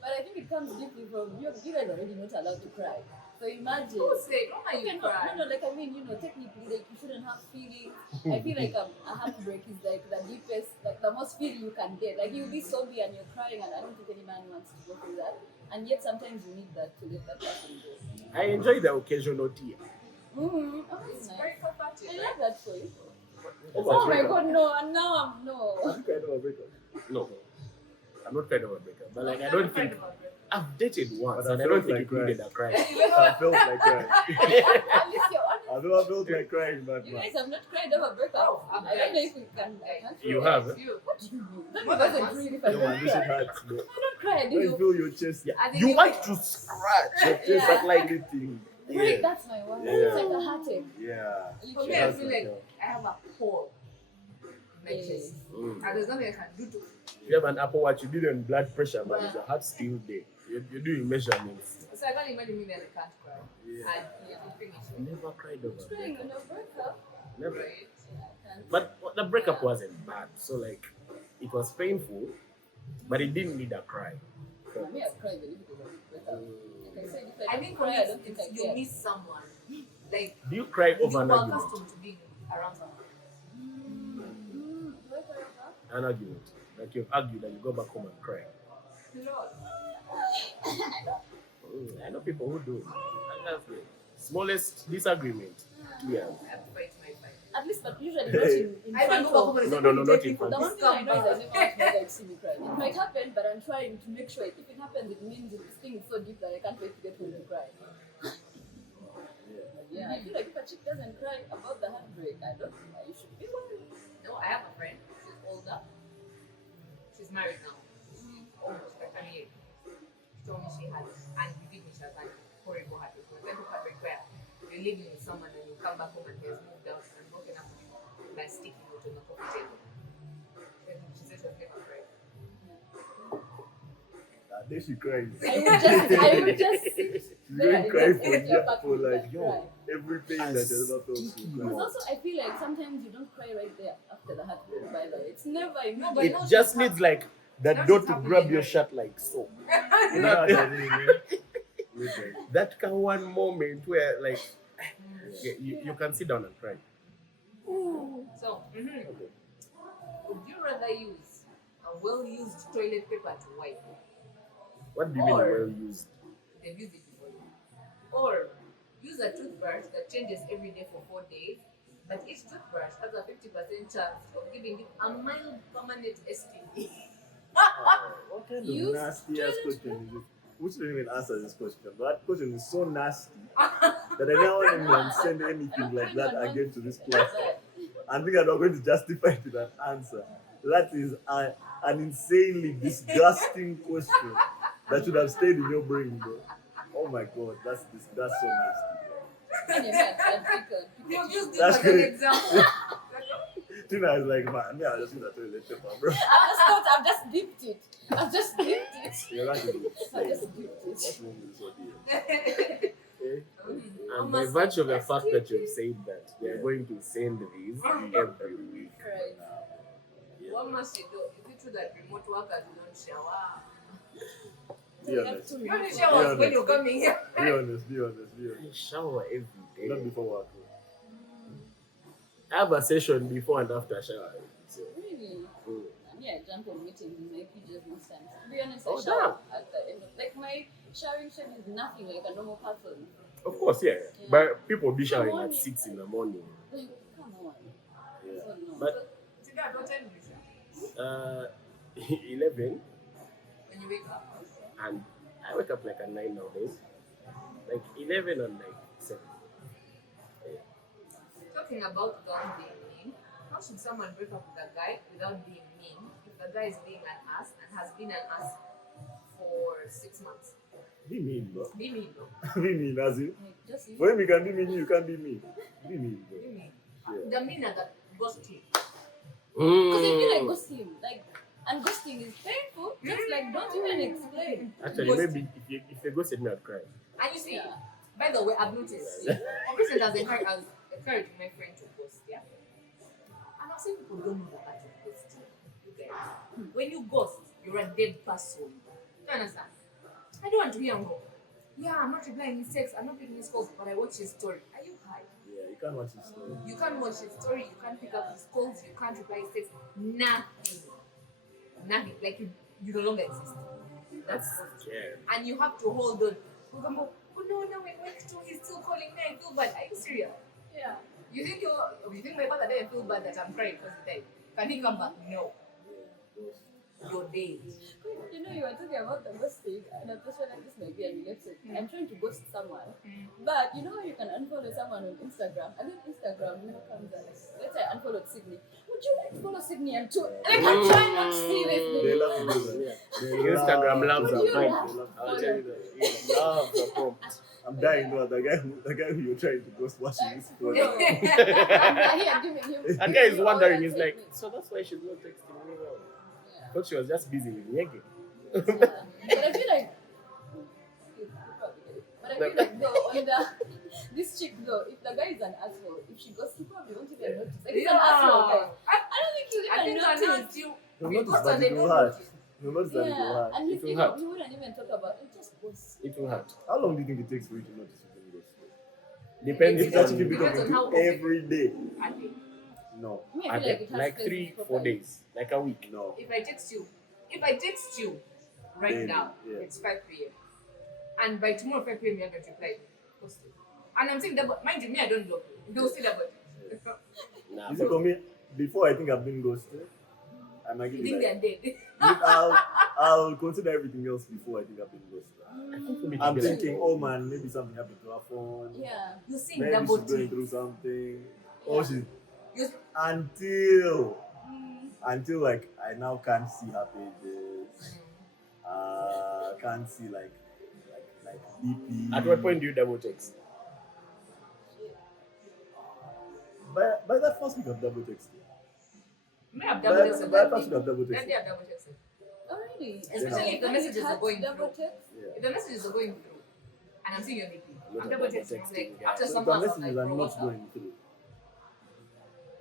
But I think it comes deeply from you guys are already not allowed to cry. So imagine. Who said? Why are Okay, you no, crying? no, like I mean, technically, like you shouldn't have feelings. I feel like a heartbreak is like the deepest, like the most feeling you can get. Like you'll be sobby and you're crying, and I don't think any man wants to go through that. And yet sometimes you need that to let that person go. I enjoy the occasional tear. Oh, that's It's nice. very cathartic. I love that for you. Oh, Oh my God, no! And now I'm no. Have you cried over a breakup? No, I'm not kind of a breakup, but like I don't think I've dated once, But I and I don't felt think like it needed a cry. I felt like crying. At least you're honest. I know I felt like crying, but You guys have not cried over breakup. I've I don't know cried. if we can. I can't You feel have? it. You. What do you mean? That More than doesn't once. really if I no, don't man, this shit cry. hurts, bro. I don't cry, do When you you? feel your chest, I think You want to scratch your it. chest Yeah. like lightly thing. Right, that's my one. Yeah. It's like a heartache. Yeah. For me, I That's feel like like I have a hole in my chest. Mm. And there's nothing I can do to. You have an Apple Watch, you did it on blood pressure, but your heart's still there. You're doing measurements. So I can't imagine me that I can't cry. Yeah. And you finish I never cried over a Crying breakup. on a breakup. Never. right? I can't. But the breakup wasn't bad, so like it was painful, but it didn't need a cry. For me, I've cried a little bit of a breakup. Like I said, if I I don't think for cry, me, I don't think I you care. miss someone. Like, Do you cry you over an were argument? accustomed to being around someone. Do I cry over? An argument. Like you've argued and you go back home and cry. Lord. I know people who do. And that's the smallest disagreement. Yeah. I have to fight my fight. At least, but usually not in I front don't go of. home and No, say, no, no, "Take not me in for front. The this one thing I know is I scumbag." never want my guy to see me cry. It might happen, but I'm trying to make sure if it happens, it means this thing is so deep that I can't wait to get home to cry. Yeah, I feel like if a chick doesn't cry about the heartbreak, you should be worried. No, I have a friend. She's older. She's married now. Almost like 10 years. She told me she had, and believe me, she has like horrible heartbreak. The type of heartbreak where you're living with someone and you come back home and he has moved out and broken up with you by sticky note on the coffee table. Then she said she has never cried. Then she cries. I would just sit She's there going to and cry just for put your back for and like cry. every pain that she ever felt. She Because cried. also, I feel like sometimes you don't cry right there after the heartbreak. By the way, it's never No, immediate. but It no, just she's needs like that Now door she's to happening, grab your right? shirt like so. You know what I mean, man? Listen. That kind of one moment where like you can sit down and cry. So, would you rather use a well-used toilet paper to wipe? What do you mean Or- well used? They've used it before. Or use a toothbrush that changes every day for 4 days, but each toothbrush has a 50% chance of giving you a mild permanent STD. What kind of Use nasty ass question is this? We shouldn't even answer this question. But that question is so nasty that I never want anyone to send anything like that again to this platform. I think I'm not going to justify to that answer. That is an insanely disgusting question that should have stayed in your brain, bro. Oh my god, that's so nasty. Anyway, You've used it That's as an great. example. Tina is like, man, me, I'll just use that toilet paper, bro. I've just dipped it. I've just dipped it. You're right. I just dipped it. What's wrong with this idea? Eh? And by virtue of the fact that you've said that, we are going to send these every week. Right. What must you do? Is it true that remote workers don't shower? Be honest. You only shower when you're coming here. Be honest. I shower every day. Not before work. I have a session before and after showering. So, Really? mm. Yeah, I jump on meetings in my PJs most times. To be honest, I Oh, shower at the end of my showering schedule is nothing like a normal person. Of course, yeah. Yeah. But people be showering Come on. at 6 in the morning. Like, come on. Yeah. So no. But Today I don't tell you. 11, When you wake up. and I wake up like at 9 nowadays. Like 11 and like 7. Talking about girls being mean, how should someone break up with a guy without being mean if the guy is being an ass and has been an ass for 6 months? Be mean, bro. Be mean, bro. Be mean, as in. Like, just For him, you can be mean, you can be mean. Be mean, bro. Be mean. Yeah. The mean that ghost him. because I feel like ghosting, like, and ghosting is painful. Just like, don't even explain. Actually, Ghost. maybe if they ghosted me, I'd cry. And you see, Yeah. by the way, I've noticed Operation has encouraged my friend to ghost, yeah? And I've seen people don't know the art of ghosting. You get it? When you ghost, you're a dead person. Do you understand? I don't want to hear him go, yeah, I'm not replying his texts, I'm not picking his calls, but I watch his story. Are you high? Yeah, you can't watch his story. You can't watch his story, you can't pick up his calls, you can't reply his texts, nothing. Nothing. Like you no longer exist. That's Yeah. and you have to hold on. Oh no, when work too, he's still calling me. I feel bad. Are you serious? Yeah. You think my father didn't feel bad that I'm crying because he died? Can he come back? No. You're dead. You know, you were talking about the ghosting, and I'm just like this might be a related. I'm trying to ghost someone, but you know how you can unfollow someone on Instagram, and then Instagram, you know, comes and let's say I unfollowed Sydney. Would you like to follow Sydney and too? Like I'm trying not to see this. They love to do that. Yeah. Instagram loves Would a you prompt. love I'll tell you that. It loves a prompt. I'm dying, though. The guy who you're trying to ghost watching this No. program. I'm here giving him. That guy is wondering, he's all like, that so that's why she's not texting me now. Yeah. Thought she was just busy with Nyege. But I feel like. But I feel like though on the this chick though, if the guy is an asshole, if she goes, he probably won't even notice. Like he's an asshole guy. I don't think he'll I even think notice. you You'll you notice ghost that and it they will don't hurt. notice. You'll notice that it will Yeah, hurt. and It will hurt. he wouldn't even talk about it. Just goes. It will hurt. How long do you think it takes for you to notice you've been ghosted? Depends If that's if you on become Depends on how into often. every day. I think. No. Me, I feel like it has like phases 3-4 properly. days, like a week. No. If I text you right Then, now, yeah. it's 5 p.m. And by tomorrow 5 p.m. you haven't replied. Post it. And I'm saying double, mind you, me, I don't block you. They'll see double. Nah, You see, for me, before I think I've been ghosted, I might You give think you like, they're dead. I'll consider everything else before I think I've been ghosted. I think for me, I'm to be like, thinking, oh man, maybe something happened to her phone. Yeah. You see Maybe double she's going T. through something. Yeah. Or she's You until like I now can't see her pages. Can't see like DP. at what point do you double text? By that first week of double texting. may have By double texted that that first week of double Then texting. they have double texted. Already. Especially if the messages are going double through. text. Yeah. If the messages are going through, and I'm seeing your DP, Not I'm a double double texting. I'm texting, like, yeah. after So some the months, I'm messages like, are bro, not what's up? going through.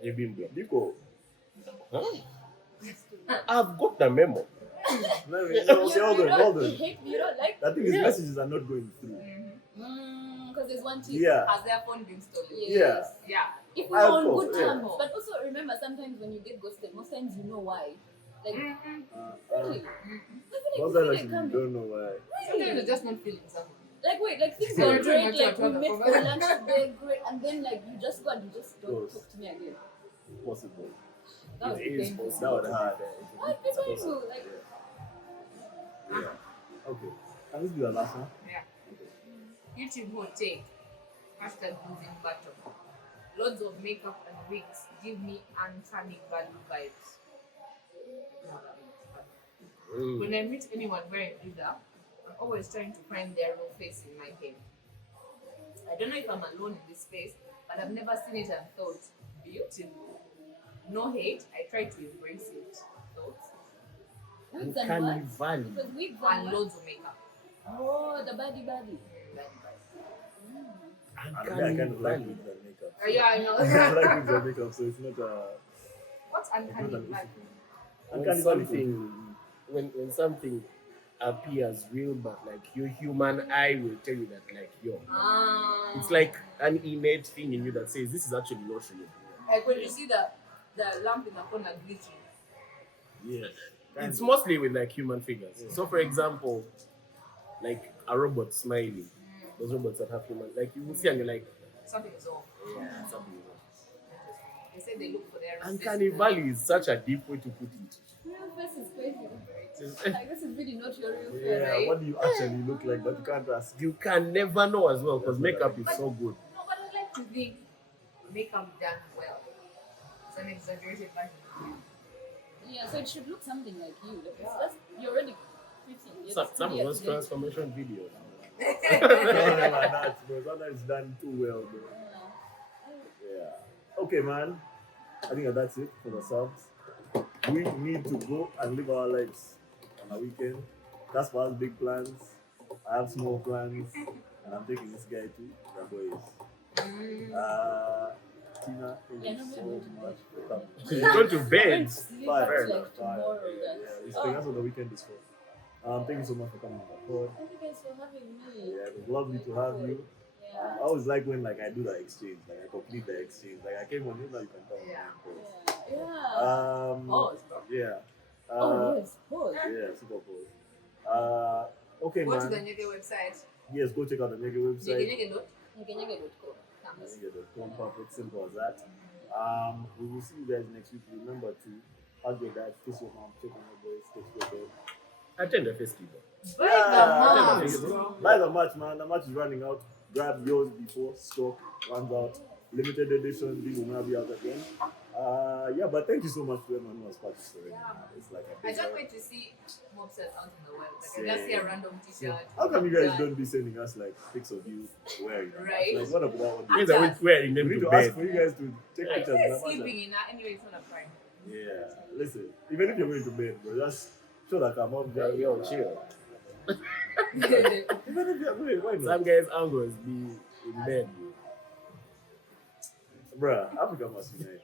You've been blocked. Biko. Huh? I've got the memo. No, okay, hold on. You hate me, you don't like. The thing is, Yeah. messages are not going through. Because there's one tip. Yeah. Has their phone been stolen? Yes. Yeah. If we're on Alcohol, good yeah. terms. But also remember, sometimes when you get ghosted, most times you know why. Like, really? I feel like Most you times feel actually like you don't know why. Sometimes you're just not feeling something. Like wait, like things Yeah. are great, Yeah. like we met for lunch today, great, and then like you just go and you just don't Close. talk to me again. Possible. That would It be is painful. That would hurt. What is painful? Like Yeah. Okay. Can this be the last one? Yeah. YouTube hot take. Hashtag losing battle. Loads of makeup and wigs give me uncanny valley vibes. When I meet anyone wearing either, I'm always trying to find their real face in my head. I don't know if I'm alone in this space, but I've never seen it and thought, beautiful. No hate, I try to embrace it. Thoughts? wigs and Uncanny what? valley. Because wigs And and what? loads of makeup. Oh, the body. I kind of like wigs and makeup. Yeah, I I know. like wigs and makeup, so it's not What's uncanny an valley? issue. When something, when something appears real, but like your human eye will tell you that like yo, it's like an innate thing in you that says this is actually not real. Like when you see the lamp in the corner glitching. Yes. It's mostly with like human figures. So for example, like a robot smiling, those robots that have human, like you will see and you're like, Something is off. yeah, something is wrong. I said they look for their Uncanny Valley is such a deep way to put it. Real face is crazy. Like, this is really not your real face. Yeah, right? what do you actually look like? But you can't ask. You can never know as well because makeup is so good. No, but I like to think makeup done well. It's an exaggerated version. Yeah, so it should look something like you. Like, you're already pretty. Some of those transformation videos. Sometimes like that, bro. Sometimes it's done too well, bro. Yeah. Okay, man. I think that's it for the subs. We need to go and live our lives on a weekend. That's for us big plans. I have small plans, and I'm taking this guy too. The boys. Tina, thank you so much for coming. Go to bed. Fair Like enough. tomorrow. It's that's what the weekend is for. Thank you so much for coming on the pod. Thank you guys for having me. Yeah, it was lovely to have you. Yeah. I always like when like I do the exchange, like I complete the exchange. Like I came on you, now you can tell me. Yeah. Yeah. Oh, yes. Pause. Yeah, super cool. Okay, Go to the man. Nyege website. Yes, go check out the Nyege website. Nyege.com. Nyege.com, perfect, simple as that. We will see you guys next week. Remember to hug your dad, kiss your mom, check on your boys, text your dad. Attend the festival. Buy the match, man. The match is running out. Grab yours before stock runs out. Limited edition, these will now be out again. Yeah, but thank you so much to everyone who has participated. It's like a I big can't help. wait to see Mobsters out in the world. Like I just see a random t-shirt. How come you guys don't be sending us like pics of you wearing them? Right. Like what about what Means that we're wearing we them need to to ask bed. for you guys to take pictures of them. Sleeping in that anyway, it's not a crime. Yeah, listen, even if you're going to bed, bro, just show that I'm up there. Yo, chill. Even if you're going, why not? Some guys' angles be in bed. Bruh, Africa must unite.